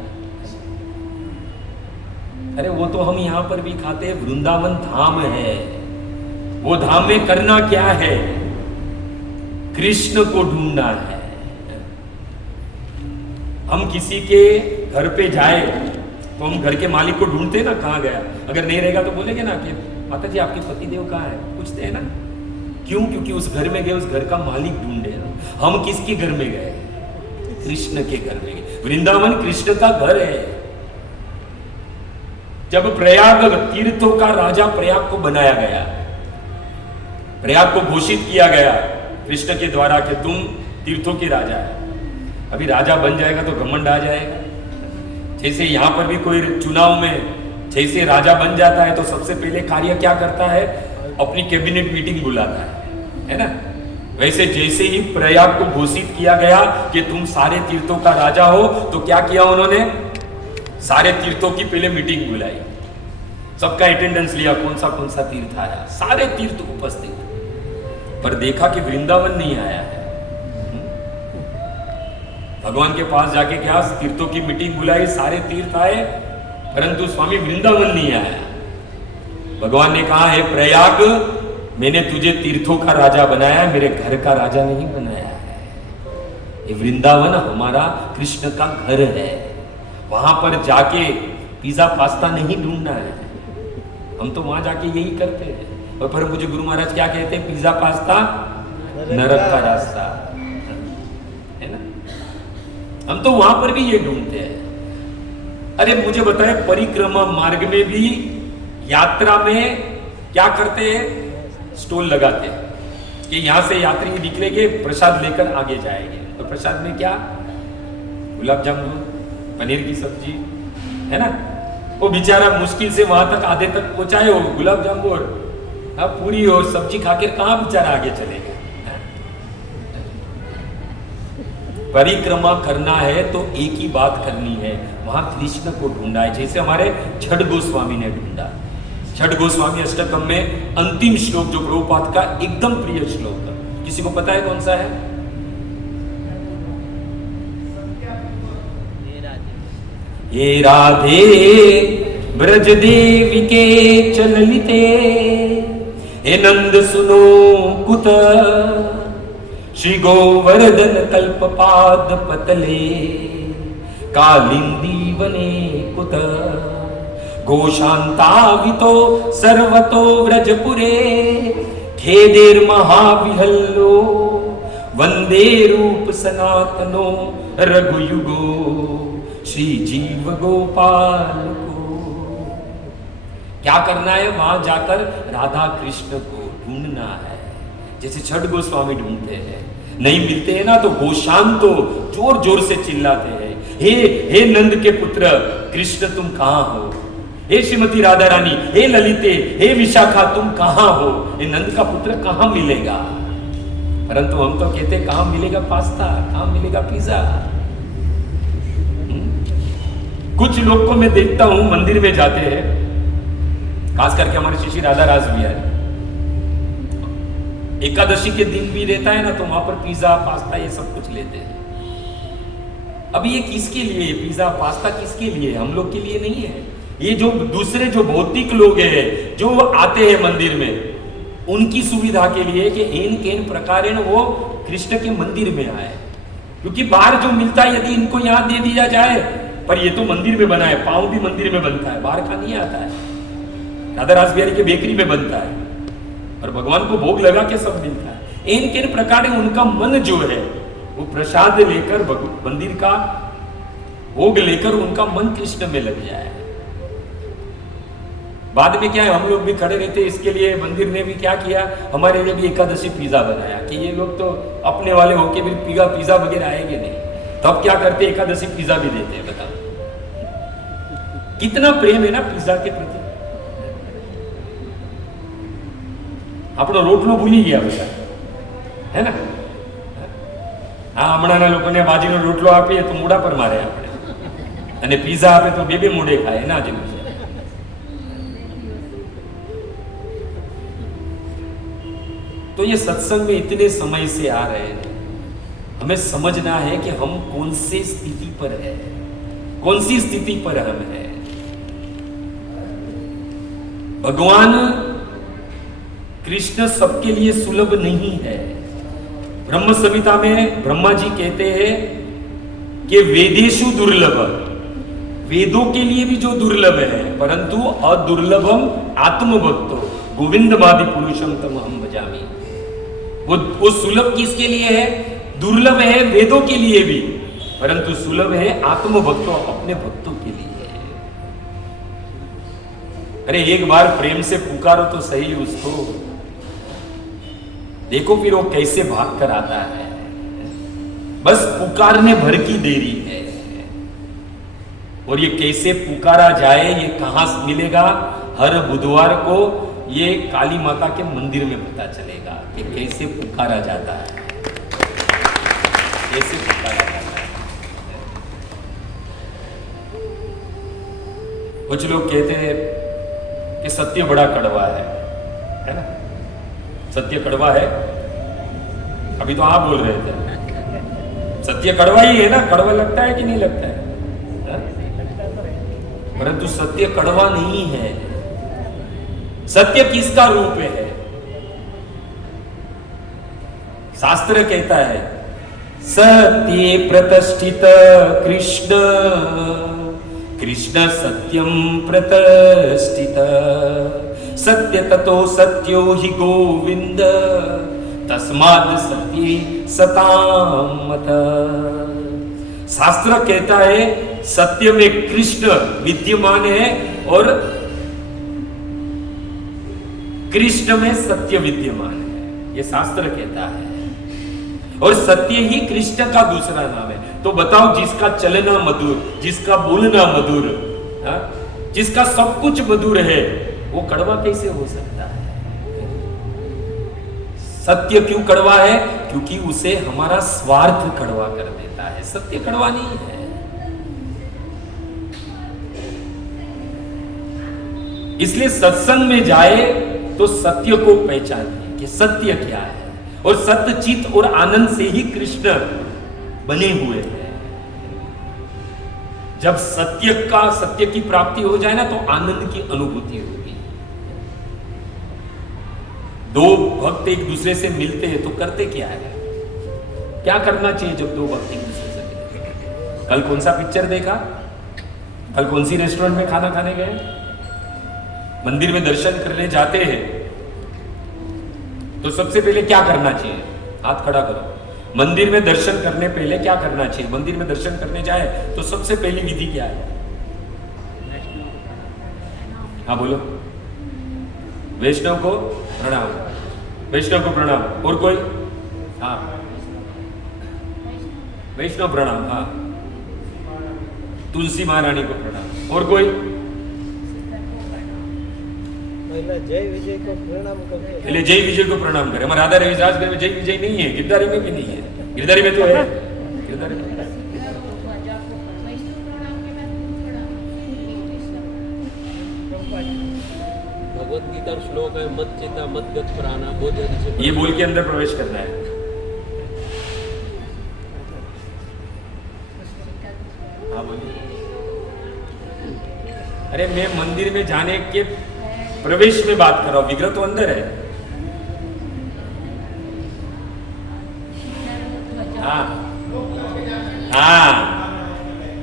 अरे वो तो हम यहाँ पर भी खाते हैं, वृंदावन धाम है। वो धाम में करना क्या है? कृष्ण को ढूंढना है। हम किसी के घर पे जाए तो हम घर के मालिक को ढूंढते हैं ना, कहाँ गया। अगर नहीं रहेगा तो बोलेंगे ना कि माता जी आपके पति देव कहाँ है, पूछते हैं ना। क्यों? क्योंकि उस घर में गए, उस घर का मालिक ढूंढे ना। हम किसके घर में गए? कृष्ण के घर में गए। वृंदावन कृष्ण का घर है। जब प्रयाग तीर्थों का राजा प्रयाग को बनाया गया, प्रयाग को घोषित किया गया कृष्ण के द्वारा कि तुम तीर्थों के राजा है। अभी राजा बन जाएगा तो घमंड आ जाएगा। जैसे यहां पर भी कोई चुनाव में जैसे राजा बन जाता है तो सबसे पहले कार्य क्या करता है? अपनी कैबिनेट मीटिंग बुलाता है ना। वैसे जैसे ही प्रयाग को घोषित किया गया कि तुम सारे तीर्थों का राजा हो, तो क्या किया उन्होंने? सारे तीर्थों की पहले मीटिंग बुलाई, सबका अटेंडेंस लिया, कौन सा तीर्थ आया, सारे तीर्थ उपस्थित। पर देखा कि वृंदावन नहीं आया है। भगवान के पास जाके क्या तीर्थों की मीटिंग बुलाई, सारे तीर्थ आए, परंतु स्वामी वृंदावन नहीं आया। भगवान ने कहा है प्रयाग, मैंने तुझे तीर्थों का राजा बनाया है, मेरे घर का राजा नहीं बनाया है। ये वृंदावन हमारा कृष्ण का घर है। वहां पर जाके पिज्जा पास्ता नहीं ढूंढना है। हम तो वहां जाके यही करते हैं। और परम पूज्य गुरु महाराज क्या कहते हैं? पिज्जा पास्ता नरक का रास्ता है ना। हम तो वहां पर भी ये ढूंढते हैं। अरे मुझे बताए, परिक्रमा मार्ग में भी यात्रा में क्या करते हैं? स्टॉल लगाते हैं कि यहां से यात्री निकलेंगे, प्रसाद लेकर आगे जाएंगे। और प्रसाद में क्या? गुलाब जामुन, पनीर की सब्जी, है ना। वो बेचारा मुश्किल से वहां तक आधे तक पहुंचाए हो, गुलाब जामुन और पूरी हो सब्जी खाकर कहां बेचारा आगे चलेगा। परिक्रमा करना है तो एक ही बात करनी है, वहां कृष्ण को ढूंढा है। जैसे हमारे छठ गोस्वामी ने ढूंढा। छठ गोस्वामी अष्टकम में अंतिम श्लोक जो प्रभुपाद का एकदम प्रिय श्लोक है, किसी को पता है कौन सा है? हे राधे ब्रज देवी के चललिते, हे नंद सुनो कुत, श्री गोवर्धन कल्पपाद पतले, कालिंदी वने कुत, घोषांतावितो सर्वतो व्रजपुरे, खेदेर महाविहल्लो, वंदे रूप सनातनो रघुयुगो, श्री जीव गोपाल को। क्या करना है? वहां जाकर राधा कृष्ण को ढूंढना है। जैसे छठ गोस्वामी ढूंढते हैं, नहीं मिलते हैं ना तो गोशांत तो जोर जोर से चिल्लाते हैं, हे नंद के पुत्र कृष्ण तुम कहां हो? हे श्रीमती राधा रानी, हे ललिते, हे विशाखा तुम कहां हो? ये नंद का पुत्र कहां मिलेगा? परंतु हम तो कहते कहां मिलेगा पास्ता, कहां मिलेगा पिज्जा। कुछ लोग को मैं देखता हूं मंदिर में जाते हैं, खास करके हमारे श्री राधा रास भी है, एकादशी के दिन भी रहता है ना, तो वहां पर पिज्जा पास्ता ये सब कुछ लेते हैं। अब ये किसके लिए? पिज्जा पास्ता किसके लिए? हम लोग के लिए नहीं है। ये जो दूसरे जो भौतिक लोग हैं जो आते हैं मंदिर में, उनकी सुविधा के लिए कि इन केन प्रकार वो कृष्ण के मंदिर में आए। क्योंकि बाहर जो मिलता है यदि इनको यहाँ दे दिया जाए, पर ये तो मंदिर में बना है, पाव भी मंदिर में बनता है, बाहर का नहीं आता है। राधा रास बिहारी के बेकरी में बनता है और भगवान को भोग लगा के सब मिलता है। इन किन प्रकार उनका मन जो है वो प्रसाद लेकर मंदिर का भोग लेकर उनका मन कृष्ण में लग जाए। बाद में क्या है, हम लोग भी खड़े रहते, इसके लिए मंदिर ने भी क्या किया, हमारे लिए भी एकादशी पिज्जा बनाया कि ये लोग तो अपने वाले होके भी पिज्जा वगैरह आएंगे नहीं, तो अब क्या करते, एकादशी पिज्जा भी देते हैं। बताओ कितना प्रेम है ना पिज्जा के प्रति। આપણો રોટલો ભૂલી ગયા બધા, હે ને? આ હમણાંના લોકોને બાજીનો રોટલો આપીએ તો મોઢા પર મારે આપણે, અને પિઝા આપે તો બે મોઢે ખાય, એના જેવું છે। तो ये सत्संग में इतने समय से आ रहे हैं, हमें समझना है कि हम कौन सी स्थिति पर है, कौन सी स्थिति पर हम है। भगवान कृष्ण सबके लिए सुलभ नहीं है। ब्रह्म संहिता में ब्रह्मा जी कहते हैं कि वेदेषु दुर्लभ, वेदों के लिए भी जो दुर्लभ है, परंतु अदुर्लभम आत्मभक्तो गोविंदमादि पुरुषम तम हम भजामि। वो सुलभ किसके लिए है? दुर्लभ है वेदों के लिए भी, परंतु सुलभ है आत्मभक्तों, अपने भक्तों के लिए। अरे एक बार प्रेम से पुकारो तो सही उसको, देखो फिर वो कैसे भाग कर आता है। बस पुकारने भर की देरी है। और ये कैसे पुकारा जाए, ये कहां मिलेगा? हर बुधवार को ये काली माता के मंदिर में पता चलेगा कि कैसे पुकारा जाता है, कैसे पुकारा जाता है। कुछ लोग कहते हैं कि सत्य बड़ा कड़वा है ना? सत्य कड़वा है। अभी तो आप बोल रहे थे सत्य कड़वा ही है ना। कड़वा लगता है कि नहीं लगता है? परंतु सत्य कड़वा नहीं है। सत्य किसका रूप है? शास्त्र कहता है सत्ये प्रतिष्ठित कृष्ण, कृष्ण सत्यम प्रतिष्ठित, सत्य ततो सत्यो हि गोविंद, तस्माद् सत्ये सताम मत। शास्त्र कहता है सत्य में कृष्ण विद्यमान है और कृष्ण में सत्य विद्यमान है, ये शास्त्र कहता है। और सत्य ही कृष्ण का दूसरा नाम है। तो बताओ, जिसका चलना मधुर, जिसका बोलना मधुर, जिसका सब कुछ मधुर है, वो कड़वा कैसे हो सकता है? सत्य क्यों कड़वा है? क्योंकि उसे हमारा स्वार्थ कड़वा कर देता है। सत्य कड़वा नहीं है। इसलिए सत्संग में जाए तो सत्य को पहचानिए कि सत्य क्या है। और सत्य चित और आनंद से ही कृष्ण बने हुए हैं। जब सत्य की प्राप्ति हो जाए ना, तो आनंद की अनुभूति होगी। दो भक्त एक दूसरे से मिलते हैं तो करते क्या है? क्या करना चाहिए जब दो भक्त एक दूसरे से मिलते? कल कौन सा पिक्चर देखा? कल कौन सी रेस्टोरेंट में खाना खाने गए? मंदिर में दर्शन करने जाते हैं तो सबसे पहले क्या करना चाहिए? हाथ खड़ा करो। मंदिर में दर्शन करने पहले क्या करना चाहिए? मंदिर में दर्शन करने जाए तो सबसे पहली विधि क्या है? हाँ बोलो। वैष्णव को प्रणाम, वैष्णव को प्रणाम। और कोई? हाँ, वैष्णव प्रणाम। हाँ, तुलसी महारानी को प्रणाम। और कोई? जय विजय को प्रणाम करते। पहले जय विजय को प्रणाम करें। हमारे राधा रविदास में जय विजय नहीं है, गिरधारी में भी नहीं है। गिरधारी में तो है, गिरधारी में। भगवत गीता श्लोक है, मत चेता मत गत प्राणा बोध। ये बोल के अंदर प्रवेश करना है। हाँ बोलिए। अरे मैं मंदिर में जाने के प्रवेश में बात कर रहा हूं, विग्रह तो अंदर है। हाँ हाँ,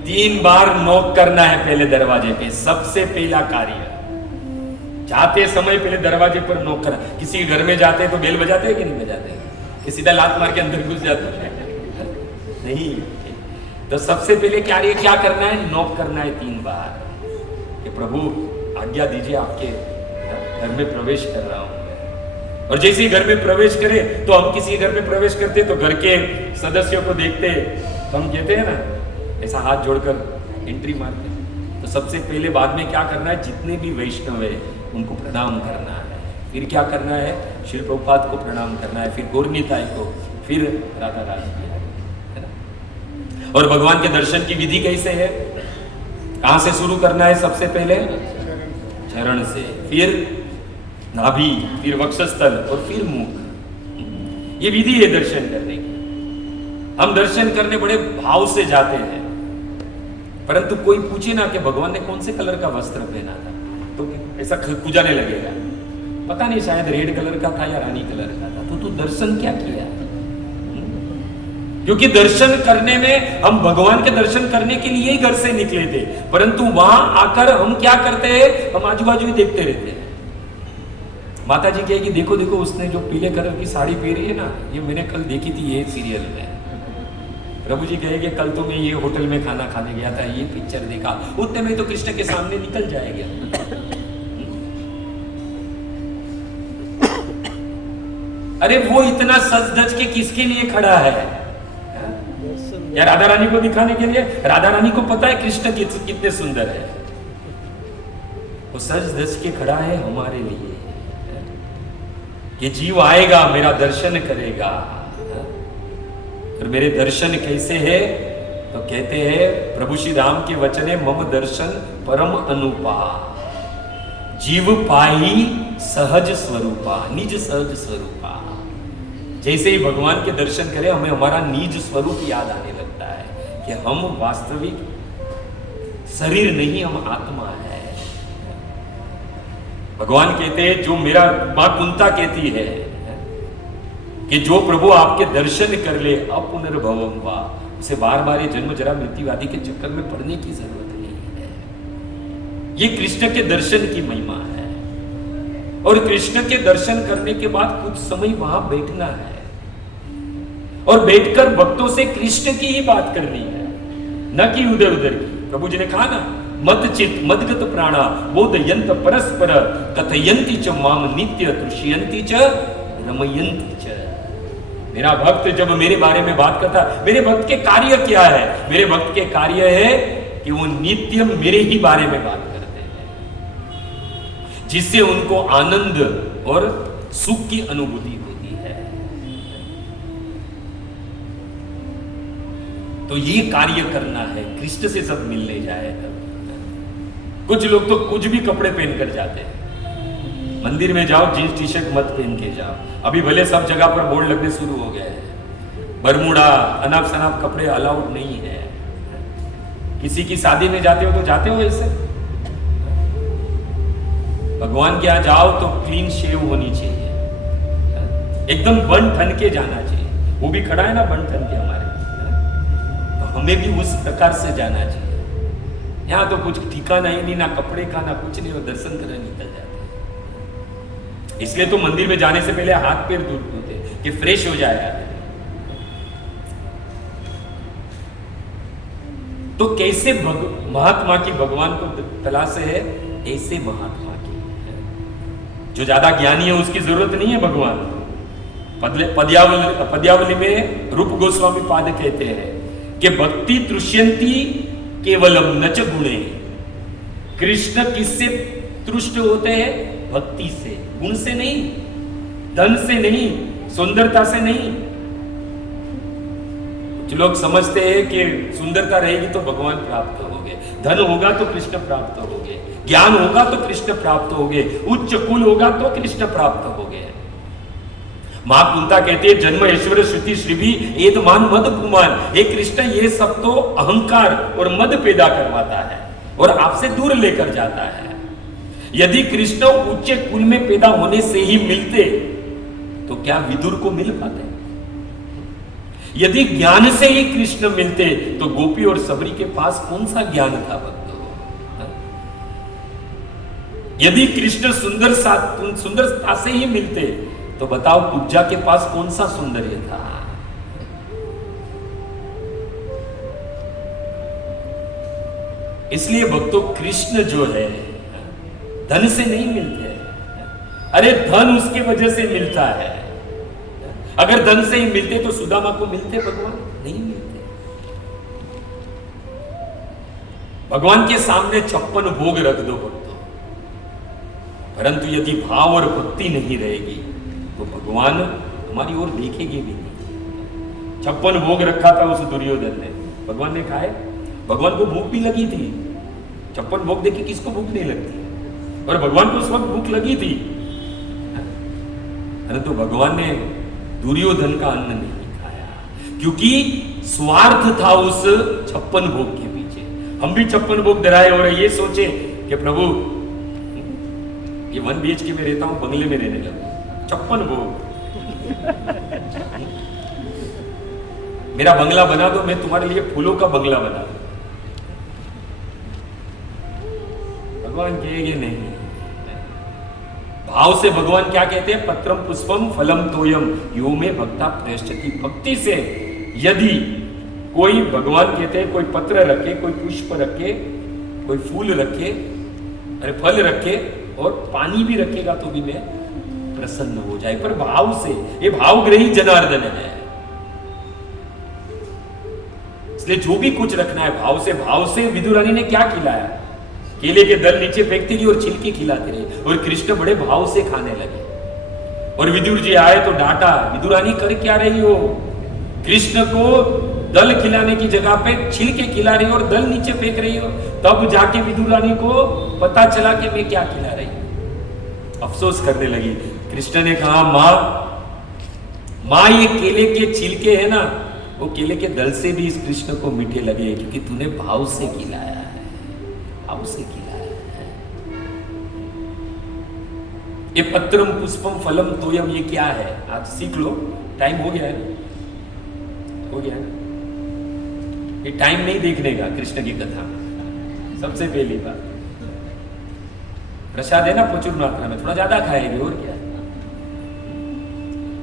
3 बार नॉक करना है पहले दरवाजे पे। सबसे पहला कार्य जाते समय पहले दरवाजे पर नॉक करना। किसी के घर में जाते हैं तो बेल बजाते हैं कि नहीं बजाते? कि सीधा लात मार के अंदर घुस जाते हैं? नहीं। तो सबसे पहले कार्य क्या करना है? नॉक करना है 3 बार कि प्रभु आज्ञा दीजिए, आपके घर में प्रवेश कर रहा हूं। और जैसे ही घर में प्रवेश करे तो हम किसी घर में प्रवेश करते तो घर के सदस्यों को देखते तो हम कहते हैं ना, ऐसा हाथ जोड़कर एंट्री मारते। तो सबसे पहले बाद में क्या करना है? जितने भी वैष्णव है उनको प्रणाम करना है। फिर क्या करना है? श्री प्रभुपाद को प्रणाम करना है, फिर गौरनीताई को, फिर राधा रानी, है ना। और भगवान के दर्शन की विधि कैसे है? कहां से शुरू करना है? सबसे पहले चरण से, फिर नाभि, फिर वक्षस्थल और फिर मुख। ये विधि है दर्शन करने की। हम दर्शन करने बड़े भाव से जाते हैं, परंतु कोई पूछे ना कि भगवान ने कौन से कलर का वस्त्र पहना था, तो ऐसा खुजाने लगेगा, पता नहीं शायद रेड कलर का था या रानी कलर का था। तो तू दर्शन क्या किया? क्योंकि दर्शन करने में हम भगवान के दर्शन करने के लिए ही घर से निकले थे, परंतु वहां आकर हम क्या करते हैं? हम आजू बाजू ही देखते रहते हैं। माता जी कहेगी देखो देखो उसने जो पीले कलर की साड़ी पहनी है ना, ये मैंने कल देखी थी ये सीरियल में। प्रभु जी कहेंगे कल तो मैं ये होटल में खाना खाने गया था, ये पिक्चर देखा, उतने में तो कृष्ण के सामने निकल जाएगा। अरे वो इतना सज धज के किसके लिए खड़ा है? या राधा रानी को दिखाने के लिए? राधा रानी को पता है कृष्ण कितने सुंदर है, वो सज धज के खड़ा है हमारे लिए कि जीव आएगा मेरा दर्शन करेगा। और मेरे दर्शन कैसे है? तो कहते हैं प्रभु श्री राम के वचन है मम दर्शन परम अनुपा, जीव पाई सहज स्वरूपा, निज सहज स्वरूपा। जैसे ही भगवान के दर्शन करें हमें हमारा निज स्वरूप याद आने लगता है कि हम वास्तविक शरीर नहीं, हम आत्मा है। भगवान कहते हैं जो मेरा, मां कुंता कहती है कि जो प्रभु आपके दर्शन कर ले अपुनर्भवम वा, उसे बार बार ये जन्म जरा मृत्यु आदि के चक्कर में पड़ने की जरूरत नहीं है। ये कृष्ण के दर्शन की महिमा है। और कृष्ण के दर्शन करने के बाद कुछ समय वहां बैठना है और बैठकर भक्तों से कृष्ण की ही बात करनी है, न कि उधर उधर की। प्रभु जी ने कहा ना मत चित मदगत प्राणा बोधयंत परस्पर कथयंती च माम नित्य तुष्यंती च रमयंती च। मेरा भक्त जब मेरे बारे में बात करता, मेरे भक्त के कार्य क्या है? मेरे भक्त के कार्य है कि वो नित्य मेरे ही बारे में बात करते हैं, जिससे उनको आनंद और सुख की अनुभूति होती है। तो ये कार्य करना है, कृष्ण से सब मिलने जाए तब। कुछ लोग तो कुछ भी कपड़े पहनकर जाते हैं, मंदिर में जाओ जींस टी शर्ट मत पहन के जाओ। अभी भले सब जगह पर बोर्ड लगने शुरू हो गए हैं, बरमूडा अनाप शनाप कपड़े अलाउड नहीं है। किसी की शादी में जाते हो तो जाते हो ऐसे? भगवान के यहाँ जाओ तो क्लीन शेव होनी चाहिए, एकदम बन ठन के जाना चाहिए। वो भी खड़ा है ना बन ठन के हमारे, तो हमें भी उस प्रकार से जाना चाहिए। यहाँ तो कुछ ठिकाना ही नहीं, ना कपड़े का ना कुछ नहीं, और दर्शन करने निकल जाते। इसलिए तो मंदिर में जाने से पहले हाथ पैर धोते कि फ्रेश हो जाए। तो कैसे महात्मा की भगवान को तलाश है? ऐसे महात्मा की, जो ज्यादा ज्ञानी है उसकी जरूरत नहीं है भगवान। पद्यावली में रूप गोस्वामी पाद कहते हैं कि भक्ति तृष्यंती केवलम नच गुणे। कृष्ण किससे तुष्ट होते हैं? भक्ति से, गुण से नहीं, धन से नहीं, सुंदरता से नहीं। कुछ लोग समझते हैं कि सुंदरता रहेगी तो भगवान प्राप्त होगे, धन होगा तो कृष्ण प्राप्त होगे, ज्ञान होगा तो कृष्ण प्राप्त होगे, उच्च कुल होगा तो कृष्ण प्राप्त होगे। मां कुंता कहती है जन्म ऐश्वर्य श्रुति श्रीवी एत मान मद गुमान। हे कृष्ण ये सब तो अहंकार और मद पैदा करवाता है और आपसे दूर लेकर जाता है। यदि कृष्ण उच्च कुल में पैदा होने से ही मिलते तो क्या विदुर को मिल पाते? यदि ज्ञान से ही कृष्ण मिलते तो गोपी और सबरी के पास कौन सा ज्ञान था भक्तों? यदि कृष्ण सुंदरता से ही मिलते तो बताओ कुब्जा के पास कौन सा सौंदर्य था? इसलिए भक्तों कृष्ण जो है धन से नहीं मिलते। अरे धन उसके वजह से मिलता है। अगर धन से ही मिलते तो सुदामा को मिलते भगवान? नहीं मिलते। भगवान के सामने 56 भोग रख दो भक्तों, परंतु यदि भाव और भक्ति नहीं रहेगी तो भगवान हमारी ओर देखेंगे भी नहीं। 56 भोग रखा था उस दुर्योधन ने, भगवान ने खाए। भगवान को भूख भी लगी थी। 56 भोग देखिए किसको भूख नहीं लगती, और भगवान को उस वक्त भूख लगी थी, परंतु भगवान ने दुर्योधन का अन्न नहीं खाया। क्योंकि स्वार्थ था उस 56 भोग के पीछे। हम भी 56 भोग डराए और ये सोचे कि प्रभु ये 1 BHK में रहता हूं, बंगले में रहने लगूं, 56 भोग मेरा बंगला बना दो, मैं तुम्हारे लिए फूलों का बंगला बना दूं। भगवान कहेंगे नहीं। भाव से भगवान क्या कहते हैं? पत्रम पुष्पम फलम तोयम यो में भक्ता प्रेष्ठति। भक्ति से यदि कोई, भगवान कहते हैं, कोई पत्र रखे, कोई पुष्प रखे, कोई फूल रखे, अरे फल रखे और पानी भी रखेगा तो भी मैं प्रसन्न हो जाए, पर भाव से। ये भावग्रही जनार्दन है, इसलिए जो भी कुछ रखना है भाव से। भाव से विदुरानी ने क्या खिलाया? केले के दल नीचे फेंकती रही और छिलके खिलाते रहे, और कृष्ण बड़े भाव से खाने लगे। और विदुर जी आए तो डांटा, विदुरानी कर क्या रही हो? कृष्ण को दल खिलाने की जगह पे छिलके खिला रही हो और दल नीचे फेंक रही हो। तब जाके विदुरानी को पता चला कि मैं क्या खिला रही हूं, अफसोस करने लगी। कृष्ण ने कहा, माँ ये केले के छिलके है ना, वो केले के दल से भी इस कृष्ण को मीठे लगे, क्योंकि तूने भाव से खिलाया है, भाव से खिलाया है। ये पत्रम पुष्पम फलम तोयम, ये क्या है? आज सीख लो। टाइम हो गया है ना, हो गया है। ये टाइम नहीं देखने का कृष्ण की कथा में। सबसे पहली बात, प्रसाद है ना प्रचुर मात्रा में, थोड़ा ज्यादा खाएंगे और क्या।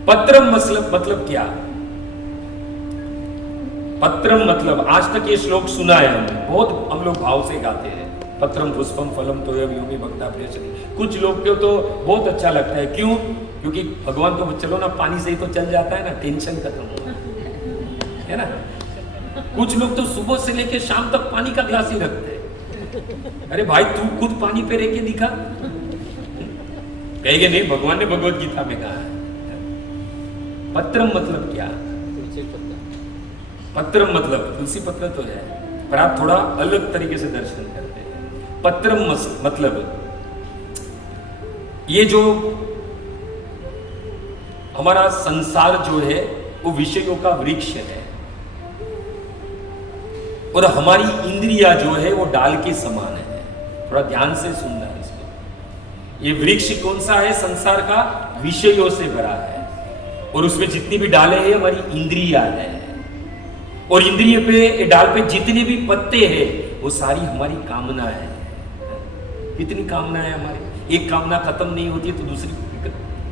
पत्रम मतलब क्या? पत्रम मतलब, आज तक ये श्लोक सुना है हमने, बहुत हम लोग भाव से गाते हैं। पत्रम पुष्पम फलम तोयम यो में भक्ता प्रेष्ठति। कुछ लोग को तो बहुत अच्छा लगता है, क्यों? क्योंकि भगवान को चलो ना, पानी से ही तो चल जाता है ना, टेंशन खत्म हो है ना। कुछ लोग तो सुबह से लेकर शाम तक पानी का ग्लास ही रखते हैं। अरे भाई तू खुद पानी पे रह के दिखा। कहेंगे नहीं, भगवान ने भगवत गीता में कहा है। पत्रम मतलब क्या? तुलसी पत्ता। पत्रम मतलब तुलसी पत्र तो है, पर आप थोड़ा अलग तरीके से दर्शन करते हैं। पत्रम मतलब ये जो हमारा संसार जो है वो विषयों का वृक्ष है, और हमारी इंद्रिया जो है वो डाल के समान है। थोड़ा ध्यान से सुनना है इसको। ये वृक्ष कौन सा है? संसार का विषयों से भरा है, और उसमें जितनी भी डालें हैं हमारी इंद्रिया है, और इंद्रिय पे, डाल पे जितने भी पत्ते हैं वो सारी हमारी कामना है। कितनी कामना है हमारी? एक कामना खत्म नहीं होती तो दूसरी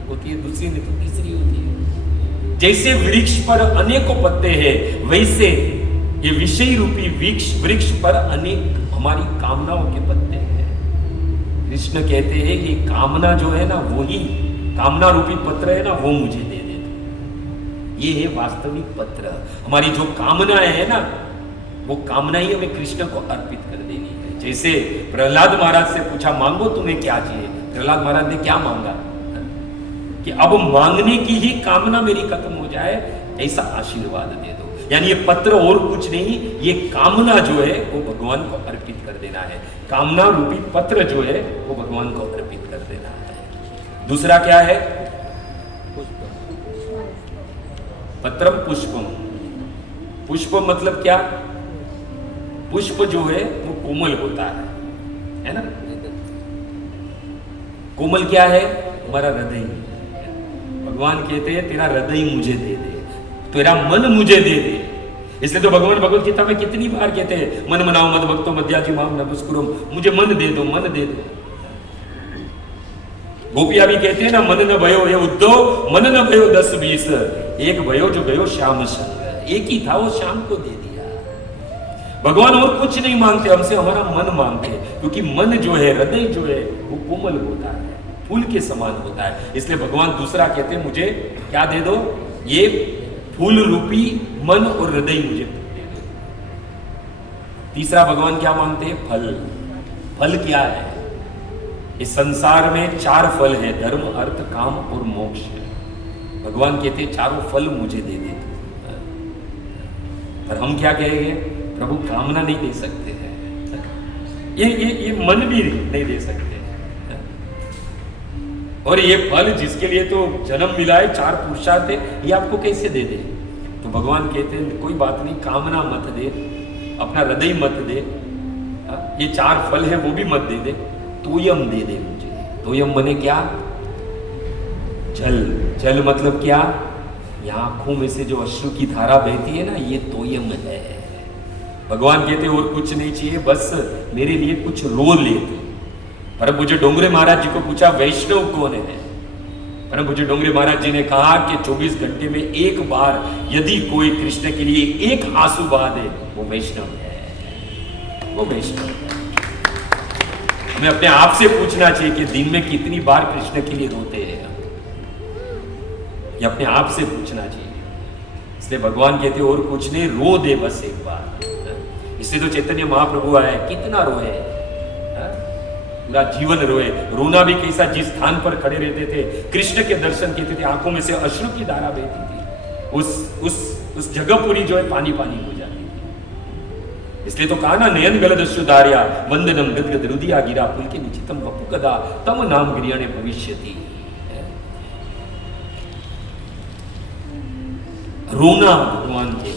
होती है, दूसरी नहीं तो तीसरी होती है। जैसे वृक्ष पर अनेकों पत्ते हैं, वैसे ये विषय रूपी वृक्ष पर अनेक हमारी कामनाओं के पत्ते हैं। कृष्ण कहते हैं कि कामना जो है ना, वही कामना रूपी पत्र है ना, वो मुझे दे दे। ये है वास्तविक पत्र। हमारी जो कामनाएं है ना, वो कामना ही हमें कृष्ण को अर्पित कर देनी है। जैसे प्रहलाद महाराज से पूछा, मांगो तुम्हें क्या चाहिए? प्रहलाद महाराज ने क्या मांगा? कि अब मांगने की ही कामना मेरी खत्म हो जाए, ऐसा आशीर्वाद दे दो। यानी ये पत्र और कुछ नहीं, ये कामना जो है वो भगवान को अर्पित कर देना है। कामना रूपी पत्र जो है वो भगवान को अर्पित कर देना है। दूसरा क्या है? पत्रम पुष्पम। पुष्प मतलब क्या? पुष्प जो है वो कोमल होता है ना। कोमल क्या है? हमारा हृदय। भगवान कहते हैं तेरा हृदय मुझे दे दे, तेरा मन मुझे दे दे। इसलिए तो भगवान भगवत गीता में कितनी बार कहते हैं, मन मनाओ मद भक्तो मध्याजी माम नपुस्कुरुम, मुझे मन दे दो, मन दे दो। गोपिया भी कहते हैं ना, मन न भयो ये उद्धव, मन न भयो 10-20, एक भयो जो गयो श्याम संग। एक ही था, वो श्याम को दे दिया। भगवान और कुछ नहीं मांगते हमसे, हमारा मन मांगते हैं, क्योंकि मन जो है, हृदय जो है वो कोमल होता है, फूल के समान होता है। इसलिए भगवान दूसरा कहते हैं, मुझे क्या दे दो? ये फूल रूपी मन और हृदय मुझे दे दो। तीसरा भगवान क्या मांगते हैं? फल। फल क्या है? इस संसार में 4 फल है, धर्म अर्थ काम और मोक्ष। भगवान कहते हैं चारों फल मुझे दे दे। पर हम क्या कहेंगे? प्रभु कामना नहीं दे सकते हैं, ये मन भी नहीं दे सकते हैं। और ये फल जिसके लिए तो जन्म मिला है, 4 पुरुषार्थ है, ये आपको कैसे दे दे? तो तो भगवान कहते हैं कोई बात नहीं, कामना मत दे, अपना हृदय मत दे, ये 4 फल है वो भी मत दे दे, तोयम दे दे मुझे। तोयम मने क्या? जल। जल मतलब क्या? ये आंखों में से जो अश्रु की धारा बहती है ना, ये तोयम है। भगवान कहते हैं और कुछ नहीं चाहिए, बस मेरे लिए कुछ रो ले तू। परम पूज्य डोंगरे महाराज जी को पूछा वैष्णव कौन है? परम पूज्य डोंगरे महाराज जी ने कहा कि 24 घंटे में एक बार यदि कोई कृष्ण के लिए एक आंसू बहा दे, वो वैष्णव है, वो वैष्णव है। हमें अपने आप से पूछना चाहिए कि दिन में कितनी बार कृष्ण के लिए रोते हैं, ये अपने आप से पूछना चाहिए। इसलिए भगवान कहते और कुछ नहीं, रो दे बस एक बार। इसलिए तो चैतन्य महाप्रभु आए, कितना रोए, पूरा जीवन रोए। रोना भी कैसा, जिस स्थान पर खड़े रहते थे, कृष्ण के दर्शन कहते थे, आंखों में से अश्रु की धारा बहती थी, उस जगह पूरी जो है पानी पानी हो जाती थी। इसलिए तो कहा ना, नयन गलद अश्रुधार्या वंदनम गदगद हृदया गिरा पुलके निचितम वपु कदा तम नाम गिरियाणे भविष्यति। रोना भगवान के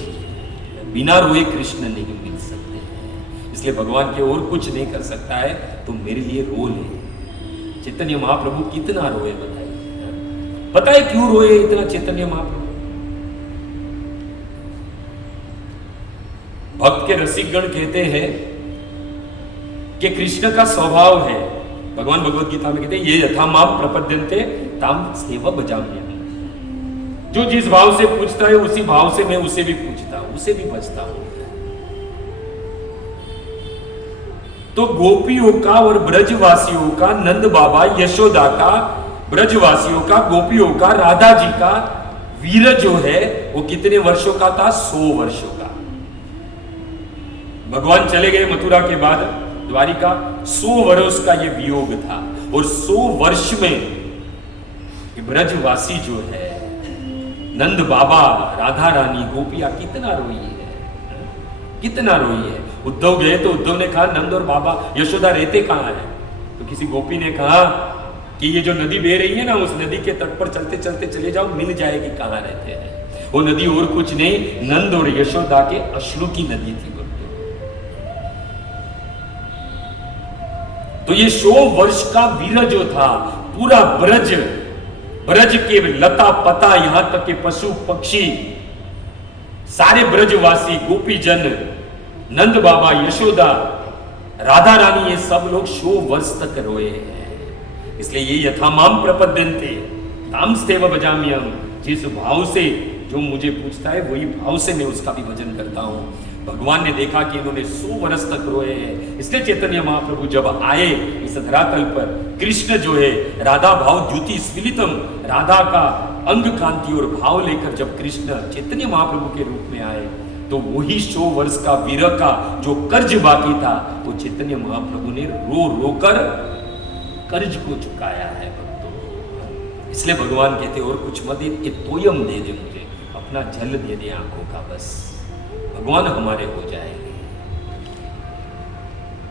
बिना रोए कृष्ण नहीं मिल सकते हैं। इसलिए भगवान के और कुछ नहीं कर सकता है, तो मेरे लिए रो ले। चैतन्य महाप्रभु कितना रोए बताइए, पता है क्यों रोए इतना चैतन्य महाप्रभु? भक्त के रसिकगण कहते हैं कि कृष्ण का स्वभाव है, भगवान भगवत गीता में कहते हैं, ये यथा माम प्रपद्यन्ते ताम सेवा बजाम्यहम्। जो जिस भाव से पूछता है उसी भाव से मैं उसे भी पूछता हूं, उसे भी बचता हूं। तो गोपियों का और ब्रजवासियों का, नंद बाबा यशोदा का, ब्रजवासियों का, गोपियों का, राधा जी का वीर जो है वो कितने वर्षों का था? 100 वर्षों का। भगवान चले गए मथुरा के बाद द्वारिका, 100 वर्ष का ये वियोग था। और 100 वर्ष में ब्रजवासी जो है, नंद बाबा, राधा रानी, गोपियां कितना रोई है, कितना रोई है। उद्धव गए तो उद्धव ने कहा नंद और बाबा यशोदा रहते कहाँ हैं? तो किसी गोपी ने कहा कि ये जो नदी बह रही है ना, उस नदी के तट पर चलते चलते चले जाओ, मिल जाएगी कहाँ रहते हैं। वो नदी और कुछ नहीं, नंद और यशोदा के अश्रु की नदी थी। तो ये 100 वर्ष का वीर जो था, पूरा ब्रज के लता पता, यहां तक के पशु पक्षी, सारे ब्रजवासी, गोपीजन, नंद बाबा, यशोदा, राधा रानी, ये सब लोग 100 वर्ष तक रोए हैं। इसलिए ये यथामाम प्रपद्यन्ते ताम स्तेव भजाम्यहम्। जिस भाव से जो मुझे पूछता है वही भाव से मैं उसका भी भजन करता हूं। भगवान ने देखा कि इन्होंने 100 वर्ष तक रोए हैं, इसलिए चैतन्य महाप्रभु जब आए इस धरातल पर, कृष्ण जो है राधा भाव द्युति स्फुलितम, राधा का अंग कांति और भाव लेकर जब कृष्ण चैतन्य महाप्रभु के रूप में आए, तो वही 100 वर्ष का वीर का जो कर्ज बाकी था, वो चैतन्य महाप्रभु ने रो रो कर कर्ज को चुकाया है भक्तों। इसलिए भगवान कहते और कुछ मत दे, ये तोयम दे दे मुझे, अपना जल दे दे आंखों का, बस भगवान हमारे हो जाएंगे।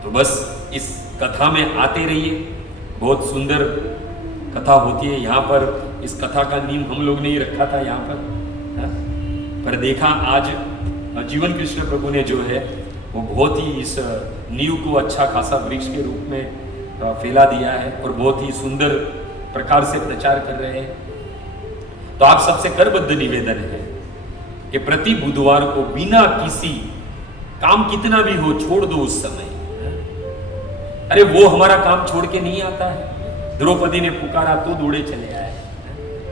तो बस इस कथा में आते रहिए, बहुत सुंदर कथा होती है यहाँ पर। इस कथा का नींव हम लोग ने ही रखा था यहाँ पर देखा आज जीवन कृष्ण प्रभु ने जो है वो बहुत ही इस नींव को अच्छा खासा वृक्ष के रूप में फैला दिया है और बहुत ही सुंदर प्रकार से प्रचार कर रहे हैं। तो आप सबसे करबद्ध निवेदन है कि प्रति बुधवार को बिना किसी काम कितना भी हो छोड़ दो उस समय। अरे वो हमारा काम छोड़ के नहीं आता है। द्रौपदी ने पुकारा तो दौड़े चले आए,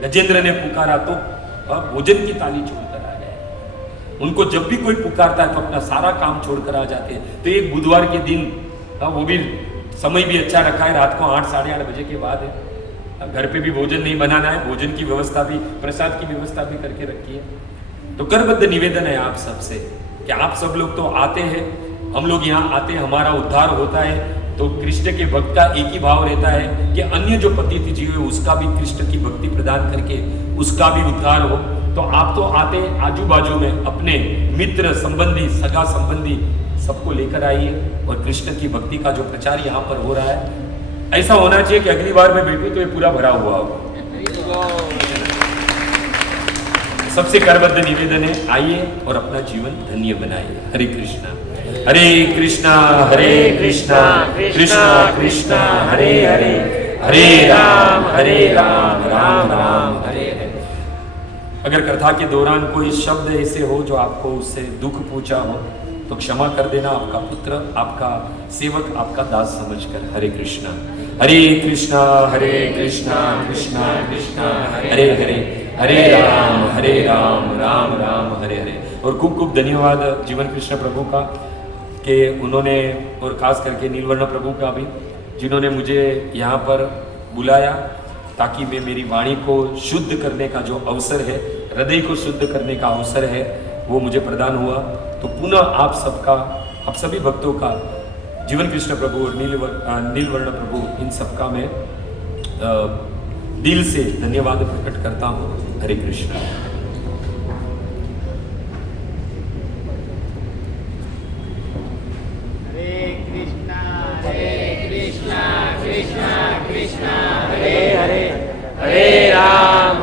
गजेंद्र ने पुकारा तो भोजन की ताली छोड़कर आ गए। उनको जब भी कोई पुकारता है तो अपना सारा काम छोड़कर आ जाते हैं। तो एक बुधवार के दिन, वो भी समय भी अच्छा रखा है, रात को 8 साढ़े 8 बजे के बाद है, घर पे भी भोजन नहीं बनाना है, भोजन की व्यवस्था भी, प्रसाद की व्यवस्था भी करके रखी है। तो करबद्ध निवेदन है आप सबसे कि आप सब लोग तो आते हैं, हम लोग यहाँ आते हैं, हमारा उद्धार होता है, तो कृष्ण के भक्त का एक ही भाव रहता है कि अन्य जो पतित जीव है उसका भी कृष्ण की भक्ति प्रदान करके उसका भी उद्धार हो। तो आप तो आते आजू बाजू में अपने मित्र संबंधी, सगा संबंधी सबको लेकर आइए और कृष्ण की भक्ति का जो प्रचार यहाँ पर हो रहा है, ऐसा होना चाहिए कि अगली बार मैं बैठूं तो ये पूरा भरा हुआ हो। सबसे करबद्ध निवेदन है, आइए और अपना जीवन धन्य बनाइए। हरे कृष्णा हरे कृष्णा कृष्णा कृष्णा हरे हरे, हरे राम राम राम हरे हरे। अगर कथा के दौरान कोई शब्द ऐसे हो जो आपको उससे दुख पहुंचा हो तो क्षमा कर देना, आपका पुत्र, आपका सेवक, आपका दास समझकर। हरे कृष्णा कृष्णा कृष्णा कृष्णा हरे हरे, हरे राम राम राम हरे हरे। और खूब खूब धन्यवाद जीवन कृष्ण प्रभु का कि उन्होंने, और खास करके नीलवर्ण प्रभु का भी, जिन्होंने मुझे यहाँ पर बुलाया ताकि मैं मेरी वाणी को शुद्ध करने का जो अवसर है, हृदय को शुद्ध करने का अवसर है, वो मुझे प्रदान हुआ। तो पुनः आप सबका, आप सभी भक्तों का, जीवन कृष्ण प्रभु और नीलवर्ण प्रभु, इन सबका मैं दिल से धन्यवाद प्रकट करता हूँ। हरे कृष्ण। कृष्णा कृष्णा हरे हरे, हरे राम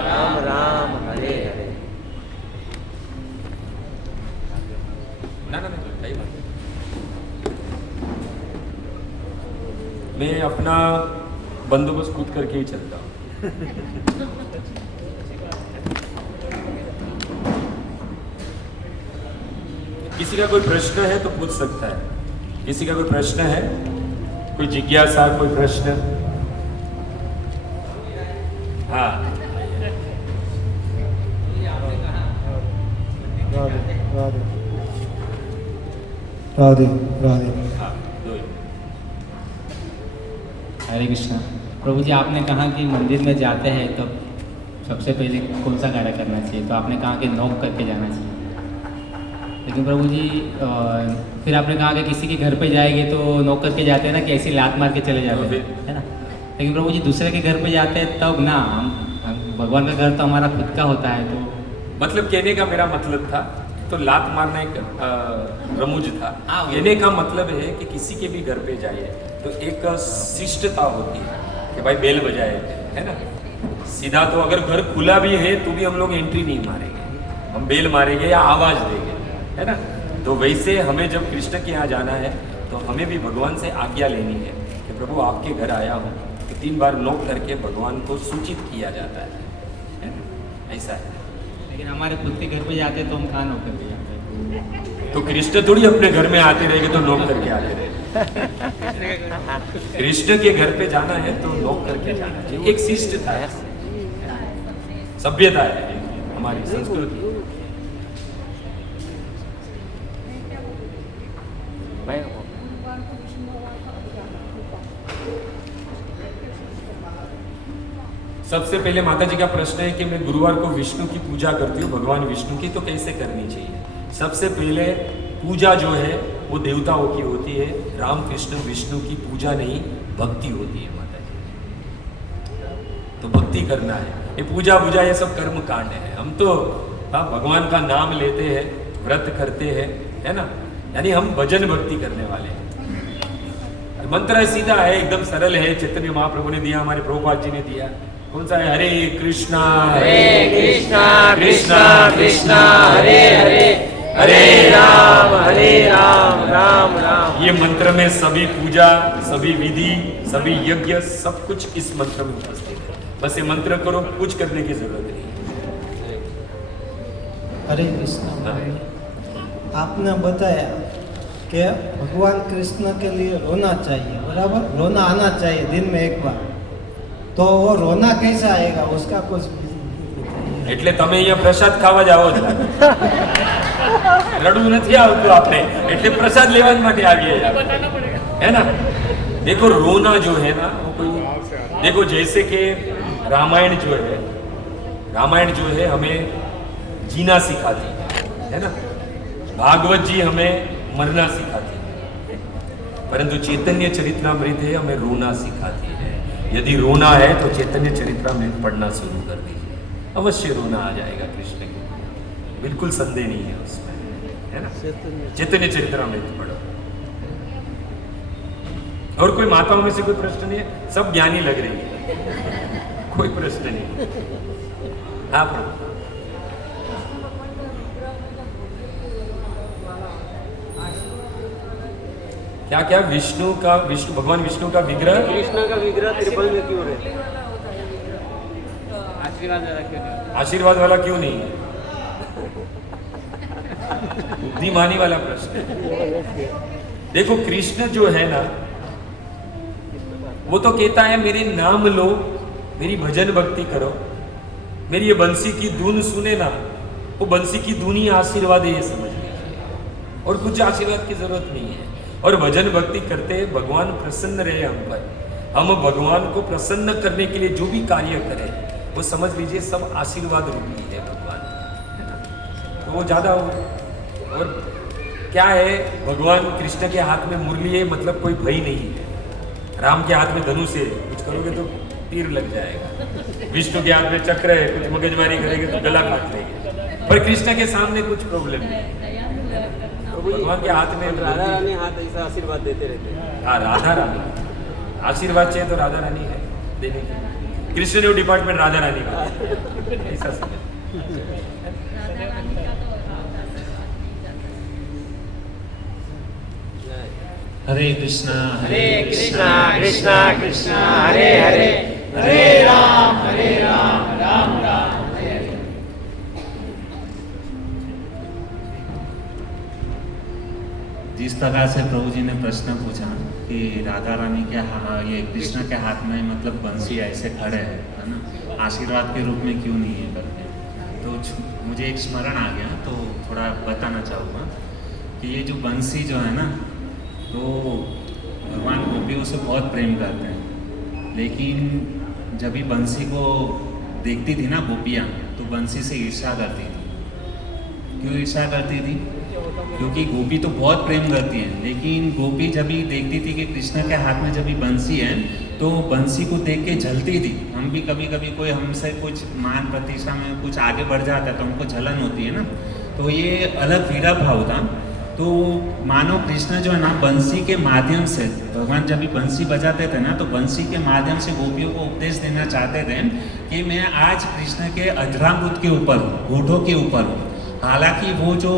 राम राम हरे हरे। ना सही बात है। मैं अपना बंदोबस्त खुद करके ही चलता हूँ। किसी का कोई प्रश्न है तो पूछ सकता है। किसी का कोई प्रश्न है, कोई जिज्ञासा, कोई प्रश्न? हाँ राधे राधे। हाँ, दो ही। हरे कृष्णा। प्रभु जी, आपने कहा कि मंदिर में जाते हैं तो सबसे पहले कौन सा कार्य करना चाहिए, तो आपने कहा कि नॉक करके जाना चाहिए। लेकिन प्रभु जी फिर आपने कहा कि किसी के घर पे जाएंगे तो नॉक करके जाते हैं ना, कि ऐसे लात मार के चले जाते हैं, है ना। लेकिन प्रभु जी दूसरे के घर पे जाते हैं तब ना, हम भगवान का घर तो हमारा खुद का होता है। तो मतलब कहने का मेरा मतलब था, तो लात मारना एक रमूज था। हाँ, कहने का मतलब है कि किसी के भी घर पे जाइए तो एक शिष्टता होती है कि भाई बेल बजाए, है ना। सीधा तो अगर घर खुला भी है तो भी हम लोग एंट्री नहीं मारेंगे, हम बेल मारेंगे या आवाज देंगे, है ना। तो वैसे हमें जब कृष्ण के यहाँ जाना है तो हमें भी भगवान से आज्ञा लेनी है कि प्रभु आपके घर आया हूँ, तो 3 बार नॉक करके भगवान को सूचित किया जाता है ना? ऐसा है। लेकिन हमारे खुद के घर पे जाते हैं तो हम कहाँ नॉक करके जाते हैं? तो कृष्ण थोड़ी अपने घर में आते रहेंगे तो नॉक करके आते रहे। कृष्ण के घर पे जाना है तो नॉक करके जाना चाहिए। एक शिष्टता है, सभ्यता है, हमारी संस्कृति। सबसे पहले माता जी का प्रश्न है कि मैं गुरुवार को विष्णु की पूजा करती हूँ, भगवान विष्णु की, तो कैसे करनी चाहिए। सबसे पहले पूजा जो है वो देवताओं की होती है, राम कृष्ण विष्णु की पूजा नहीं, भक्ति होती है माता जी। तो भक्ति करना है, ये पूजा पूजा ये सब कर्म कांड है। हम तो भगवान का नाम लेते हैं, व्रत करते हैं, है ना, यानी हम भजन भक्ति करने वाले हैं। मंत्र सीधा है, एकदम सरल है, चैतन्य महाप्रभु ने दिया, हमारे प्रभुपाद जी ने दिया। कौन सा है? हरे कृष्णा कृष्णा कृष्णा हरे हरे, हरे राम राम राम। ये मंत्र में सभी पूजा, सभी विधि, सभी यज्ञ, सब कुछ इस मंत्र में उपस्थित है। बस ये मंत्र करो, कुछ करने की जरूरत नहीं। हरे कृष्ण। आपने बताया कि भगवान कृष्ण के लिए रोना चाहिए, बराबर, रोना आना चाहिए दिन में एक बार। तो वो रोना कैसे आएगा, उसका कुछ એટલે તમે અહીંયા પ્રસાદ ખાવા જ આવો છો, રડવું નથી આવતું આપણે, એટલે પ્રસાદ લેવા માટે આવીએ, है ना। देखो रोना जो है ना वो कोई, देखो जैसे कि रामायण जो है हमें जीना सिखाती है ना। भागवत जी हमें मरना सिखाती है, परंतु चैतन्य चरित्रामृत है हमें रोना सिखाती है। यदि रोना है तो चैतन्य चरित्रामृत पढ़ना शुरू कर दीजिए, अवश्य रोना आ जाएगा कृष्ण के, बिल्कुल संदेह नहीं है उसमें, है ना। चैतन्य चरित्रामृत पढ़ो। और कोई माताओं में से कोई प्रश्न नहीं है? सब ज्ञानी लग रही है, कोई प्रश्न नहीं। हाँ प्रभु। क्या क्या विष्णु भगवान विष्णु का विग्रह कृष्ण का विग्रह त्रिपल में क्यों रहते हैं? आशीर्वाद वाला क्यों नहीं? आशीर्वाद वाला क्यों नहीं है? बुद्धिमानी वाला प्रश्न है। देखो कृष्ण जो है ना, वो तो कहता है मेरे नाम लो, मेरी भजन भक्ति करो, मेरी ये बंसी की धुन सुने ना, वो बंसी की धुन ही आशीर्वाद है, ये समझ लीजिए, और कुछ आशीर्वाद की जरूरत नहीं है। और भजन भक्ति करते हैं, भगवान प्रसन्न रहे हम पर, हम भगवान को प्रसन्न करने के लिए जो भी कार्य करें वो समझ लीजिए सब आशीर्वाद रूपी है भगवान, है ना? तो वो ज्यादा हो। और क्या है, भगवान कृष्ण के हाथ में मुरली है, मतलब कोई भय नहीं है। राम के हाथ में धनुष है, कुछ करोगे तो तीर लग जाएगा। विष्णु के हाथ में चक्र है, कुछ मगजमारी करेंगे तो गला काट लेंगे। पर कृष्ण के सामने कुछ प्रॉब्लम नहीं, भगवान के हाथ में राधा रानी हाथ ऐसा आशीर्वाद देते रहते हैं। हाँ, राधा रानी आशीर्वाद चाहिए तो राधा रानी है देने की। कृष्ण न्यू डिपार्टमेंट राधा रानी का ऐसा समझ। हरे कृष्णा हरे कृष्णा कृष्णा कृष्णा हरे हरे, हरे राम राम राम हरे हरे। जिस प्रकार से प्रभु जी ने प्रश्न पूछा कि राधा रानी के ये कृष्ण के हाथ में मतलब बंसी ऐसे खड़े है ना, आशीर्वाद के रूप में क्यों नहीं है करके, तो मुझे एक स्मरण आ गया, तो थोड़ा बताना चाहूँगा कि ये जो बंसी जो है ना, तो भगवान गोपियों से बहुत प्रेम करते हैं, लेकिन जब भी बंसी को देखती थी ना गोपियाँ, तो बंसी से ईर्ष्या करती थी। क्यों ईर्ष्या करती थी? क्योंकि गोपी तो बहुत प्रेम करती है, लेकिन गोपी जब भी देखती थी कि कृष्ण के हाथ में जब भी बंसी है, तो बंसी को देख के जलती थी। हम भी कभी कभी कोई हमसे कुछ मान प्रतिष्ठा में कुछ आगे बढ़ जाता है तो हमको जलन होती है ना, तो ये अलग वीरा भाव था। तो मानो कृष्ण जो है ना, बंसी के माध्यम से, भगवान जब भी बंसी बजाते थे ना, तो बंसी के माध्यम से गोपियों को उपदेश देना चाहते थे कि मैं आज कृष्ण के अधरांगुत के ऊपर, होठों के ऊपर हूँ। हालांकि वो जो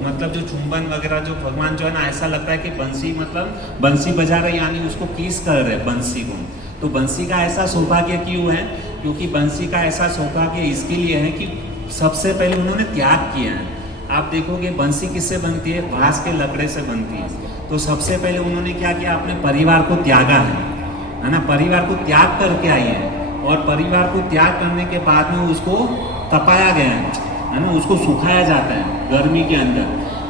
मतलब जो चुंबन वगैरह जो भगवान जो है ना, ऐसा लगता है कि बंसी मतलब बंसी बजा रहे, यानी उसको किस कर रहे बंसी को। तो बंसी का ऐसा सौभाग्य क्यों है? क्योंकि बंसी का ऐसा सौभाग्य इसके लिए है कि सबसे पहले उन्होंने त्याग किया है। आप देखोगे बंसी किससे बनती है? बांस के लकड़े से बनती है। तो सबसे पहले उन्होंने क्या किया? अपने परिवार को त्यागा है ना, परिवार को त्याग करके आई है, और परिवार को त्याग करने के बाद में उसको तपाया गया है ना, उसको सुखाया जाता है गर्मी के अंदर,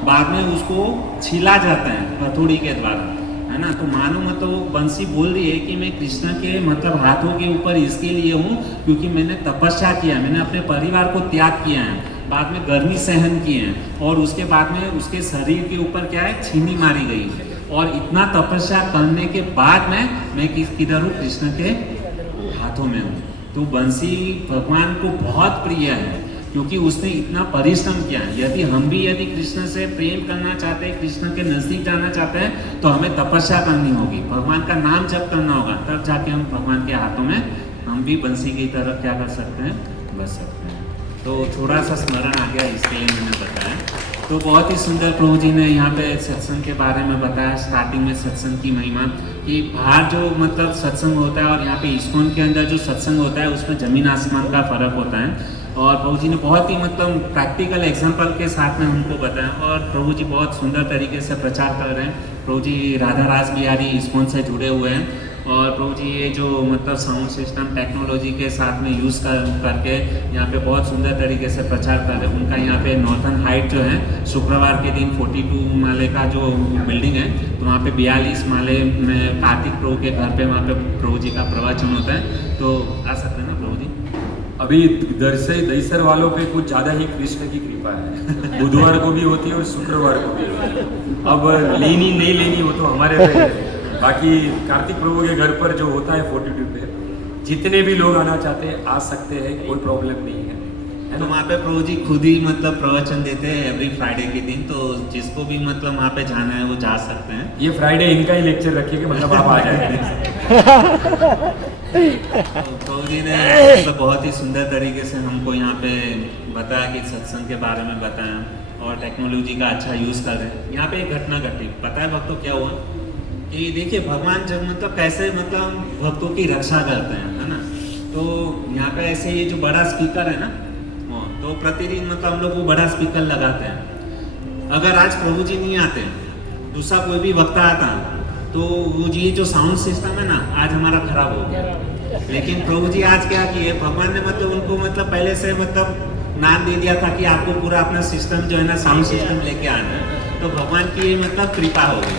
बाद में उसको छीला जाता है हथौड़ी के द्वारा, है ना। तो मानो मतलब बंसी बोल रही है कि मैं कृष्ण के मतलब हाथों के ऊपर इसके लिए हूँ क्योंकि मैंने तपस्या किया, मैंने अपने परिवार को त्याग किया है, बाद में गर्मी सहन की है, और उसके बाद में उसके शरीर के ऊपर क्या है? छीनी मारी गई है। और इतना तपस्या करने के बाद में मैं किधर हूँ? कृष्ण के हाथों में हूँ। तो बंसी भगवान को बहुत प्रिय है क्योंकि उसने इतना परिश्रम किया। यदि कृष्ण से प्रेम करना चाहते हैं, कृष्ण के नज़दीक जाना चाहते हैं, तो हमें तपस्या करनी होगी, भगवान का नाम जप करना होगा, तब जाके हम भगवान के हाथों में हम भी बंसी की तरह क्या कर सकते हैं? बच सकते हैं। तो थोड़ा सा स्मरण आ गया, इसके लिए मैंने बताया। तो बहुत ही सुंदर प्रभु जी ने यहाँ पे सत्संग के बारे में बताया, स्टार्टिंग में सत्संग की महिमा, कि बाहर जो मतलब सत्संग होता है और यहाँ पे इस्कॉन के अंदर जो सत्संग होता है उसमें ज़मीन आसमान का फ़र्क होता है। और प्रभु जी ने बहुत ही मतलब प्रैक्टिकल एग्जाम्पल के साथ में उनको बताया, और प्रभु जी बहुत सुंदर तरीके से प्रचार कर रहे हैं। प्रभु जी राधा रास बिहारी इस्कॉन से जुड़े हुए हैं, और प्रभु जी ये जो मतलब साउंड सिस्टम टेक्नोलॉजी के साथ में यूज़ करके यहाँ पे बहुत सुंदर तरीके से प्रचार कर रहे हैं। उनका यहाँ पे नॉर्थन हाइट जो है, शुक्रवार के दिन 42 माले का जो बिल्डिंग है, तो वहाँ पे 42 माले में कार्तिक प्रभु के घर पे वहाँ पे प्रभु जी का प्रवचन होता है। तो आ सकते हैं ना प्रभु जी? अभी दहीसर वालों पे कुछ ज़्यादा ही कृष्ण की कृपा है। बुधवार को भी होती है और शुक्रवार को भी होती है। अब लेनी नहीं लेनी वो तो हमारे पे है। बाकी कार्तिक प्रभु के घर पर जो होता है 42 पे, जितने भी लोग आना चाहते हैं आ सकते हैं, कोई प्रॉब्लम नहीं है तो वहाँ पे प्रभु जी खुद ही मतलब प्रवचन देते हैं एवरी फ्राइडे के दिन, तो जिसको भी मतलब वहाँ पे जाना है वो जा सकते हैं। ये फ्राइडे इनका ही लेक्चर रखिए, मतलब आप आ जाएंगे। तो प्रभु जी ने मतलब बहुत ही सुंदर तरीके से हमको यहाँ पे बताया कि सत्संग के बारे में बताया और टेक्नोलॉजी का अच्छा यूज़ कर रहे हैं। यहाँ पे एक घटना घटी, पता है भक्तों क्या हुआ कि देखिए भगवान जब मतलब कैसे मतलब भक्तों की रक्षा करते हैं, है ना। तो यहाँ पे ऐसे ये जो बड़ा स्पीकर है ना, तो प्रतिदिन मतलब हम लोग वो बड़ा स्पीकर लगाते हैं। अगर आज प्रभु जी नहीं आते, दूसरा कोई भी वक्ता आता, तो वो जी जो साउंड सिस्टम है ना आज हमारा खराब हो गया। लेकिन प्रभु जी आज क्या किए, भगवान ने मतलब उनको मतलब पहले से मतलब नाम दे दिया था कि आपको पूरा अपना सिस्टम जो है ना साउंड सिस्टम लेके आना है। तो भगवान की मतलब कृपा हो गई।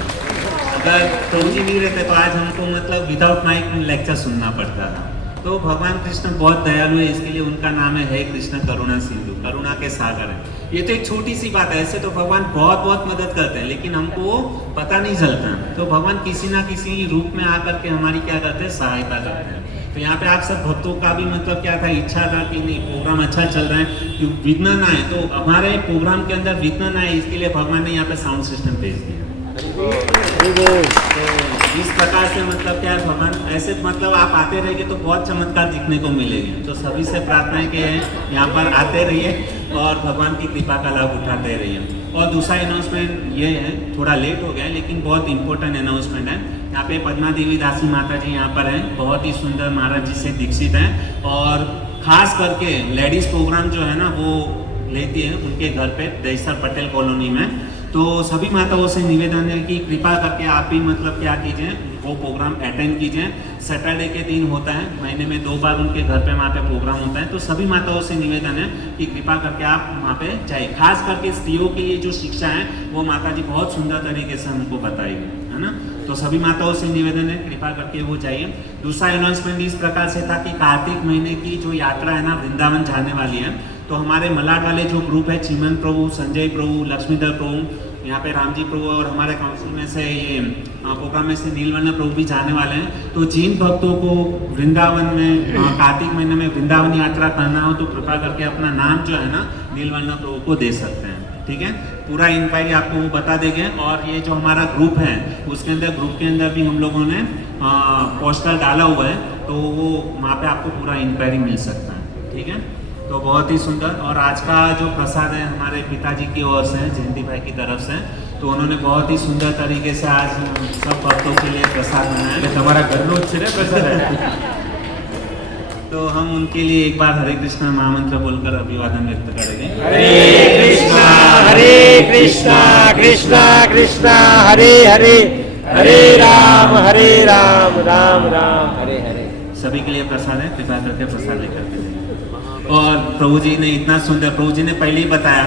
अगर प्रभु जी नहीं रहते तो आज हमको मतलब विदाउट माइक लेक्चर सुनना पड़ता था। तो भगवान कृष्ण बहुत दयालु है, इसके लिए उनका नाम है कृष्ण करुणा सिंधु, करुणा के सागर है। ये तो एक छोटी सी बात है, ऐसे तो भगवान बहुत बहुत मदद करते हैं लेकिन हमको पता नहीं चलता। तो भगवान किसी ना किसी रूप में आकर के हमारी क्या करते हैं, सहायता करते हैं। तो यहाँ पे आप सब भक्तों का भी मतलब क्या था, इच्छा था कि नहीं प्रोग्राम अच्छा चल रहा है कि विघ्न ना आए, तो हमारे प्रोग्राम के अंदर विघ्न ना आए इसके लिए भगवान ने यहाँ पे साउंड सिस्टम भेज दिया। तो इस प्रकार से मतलब क्या है, भगवान ऐसे मतलब आप आते रहिए तो बहुत चमत्कार दिखने को मिलेंगे। तो सभी से प्रार्थना है कि यहाँ पर आते रहिए और भगवान की कृपा का लाभ उठाते रहिए। और दूसरा अनाउंसमेंट ये है, थोड़ा लेट हो गया लेकिन बहुत इंपॉर्टेंट अनाउंसमेंट है। यहाँ पे पद्मा देवी दासी माता जी यहाँ पर हैं, बहुत ही सुंदर महाराज जी से दीक्षित हैं और खास करके लेडीज प्रोग्राम जो है ना वो लेती है उनके घर पे देसर पटेल कॉलोनी में। तो सभी माताओं से निवेदन है कि कृपा करके आप भी मतलब क्या कीजिए, वो प्रोग्राम अटेंड कीजिए। सैटरडे के दिन होता है, महीने में 2 बार उनके घर पे वहाँ पे प्रोग्राम होता है। तो सभी माताओं से निवेदन है कि कृपा करके आप वहाँ पे जाइए। खास करके स्त्रियों के लिए जो शिक्षा है वो माता जी बहुत सुंदर तरीके से हमको बताएगी, है ना। तो सभी माताओं से निवेदन है कृपा करके वो जाइए। दूसरा अनाउंसमेंट इस प्रकार से था कि कार्तिक महीने की जो यात्रा है ना वृंदावन जाने वाली है। तो हमारे मलाड वाले जो ग्रुप है, चिमन प्रभु, संजय प्रभु, लक्ष्मीधर प्रभु, यहाँ पे रामजी प्रभु और हमारे काउंसिल में से ये प्रोग्राम में से नीलवर्ण प्रभु भी जाने वाले हैं। तो जिन भक्तों को वृंदावन में कार्तिक महीने में वृंदावन यात्रा करना हो तो कृपा करके अपना नाम जो है ना नीलवर्ण प्रभु को दे सकते हैं, ठीक है। पूरा इंक्वायरी आपको वो बता देंगे। और ये जो हमारा ग्रुप है उसके अंदर ग्रुप के अंदर भी हम लोगों ने पोस्टर डाला हुआ है, तो वो वहाँ पे आपको पूरा इंक्वायरी मिल सकता है, ठीक है। तो बहुत ही सुंदर। और आज का जो प्रसाद है हमारे पिताजी की ओर से, जयंती भाई की तरफ से, तो उन्होंने बहुत ही सुंदर तरीके से आज सब भक्तों के लिए प्रसाद बनाया। એટલે તમારા ઘરનો જ છે ને પ્રસાદ है। तो हम उनके लिए एक बार हरे कृष्णा महामंत्र बोलकर अभिवादन व्यक्त करेंगे। हरे कृष्णा कृष्णा कृष्णा हरे हरे, हरे राम राम राम हरे हरे। सभी के लिए प्रसाद है, कृपा करके प्रसाद लेकर के जाइए। और प्रभु जी ने इतना सुंदर, प्रभु जी ने पहले ही बताया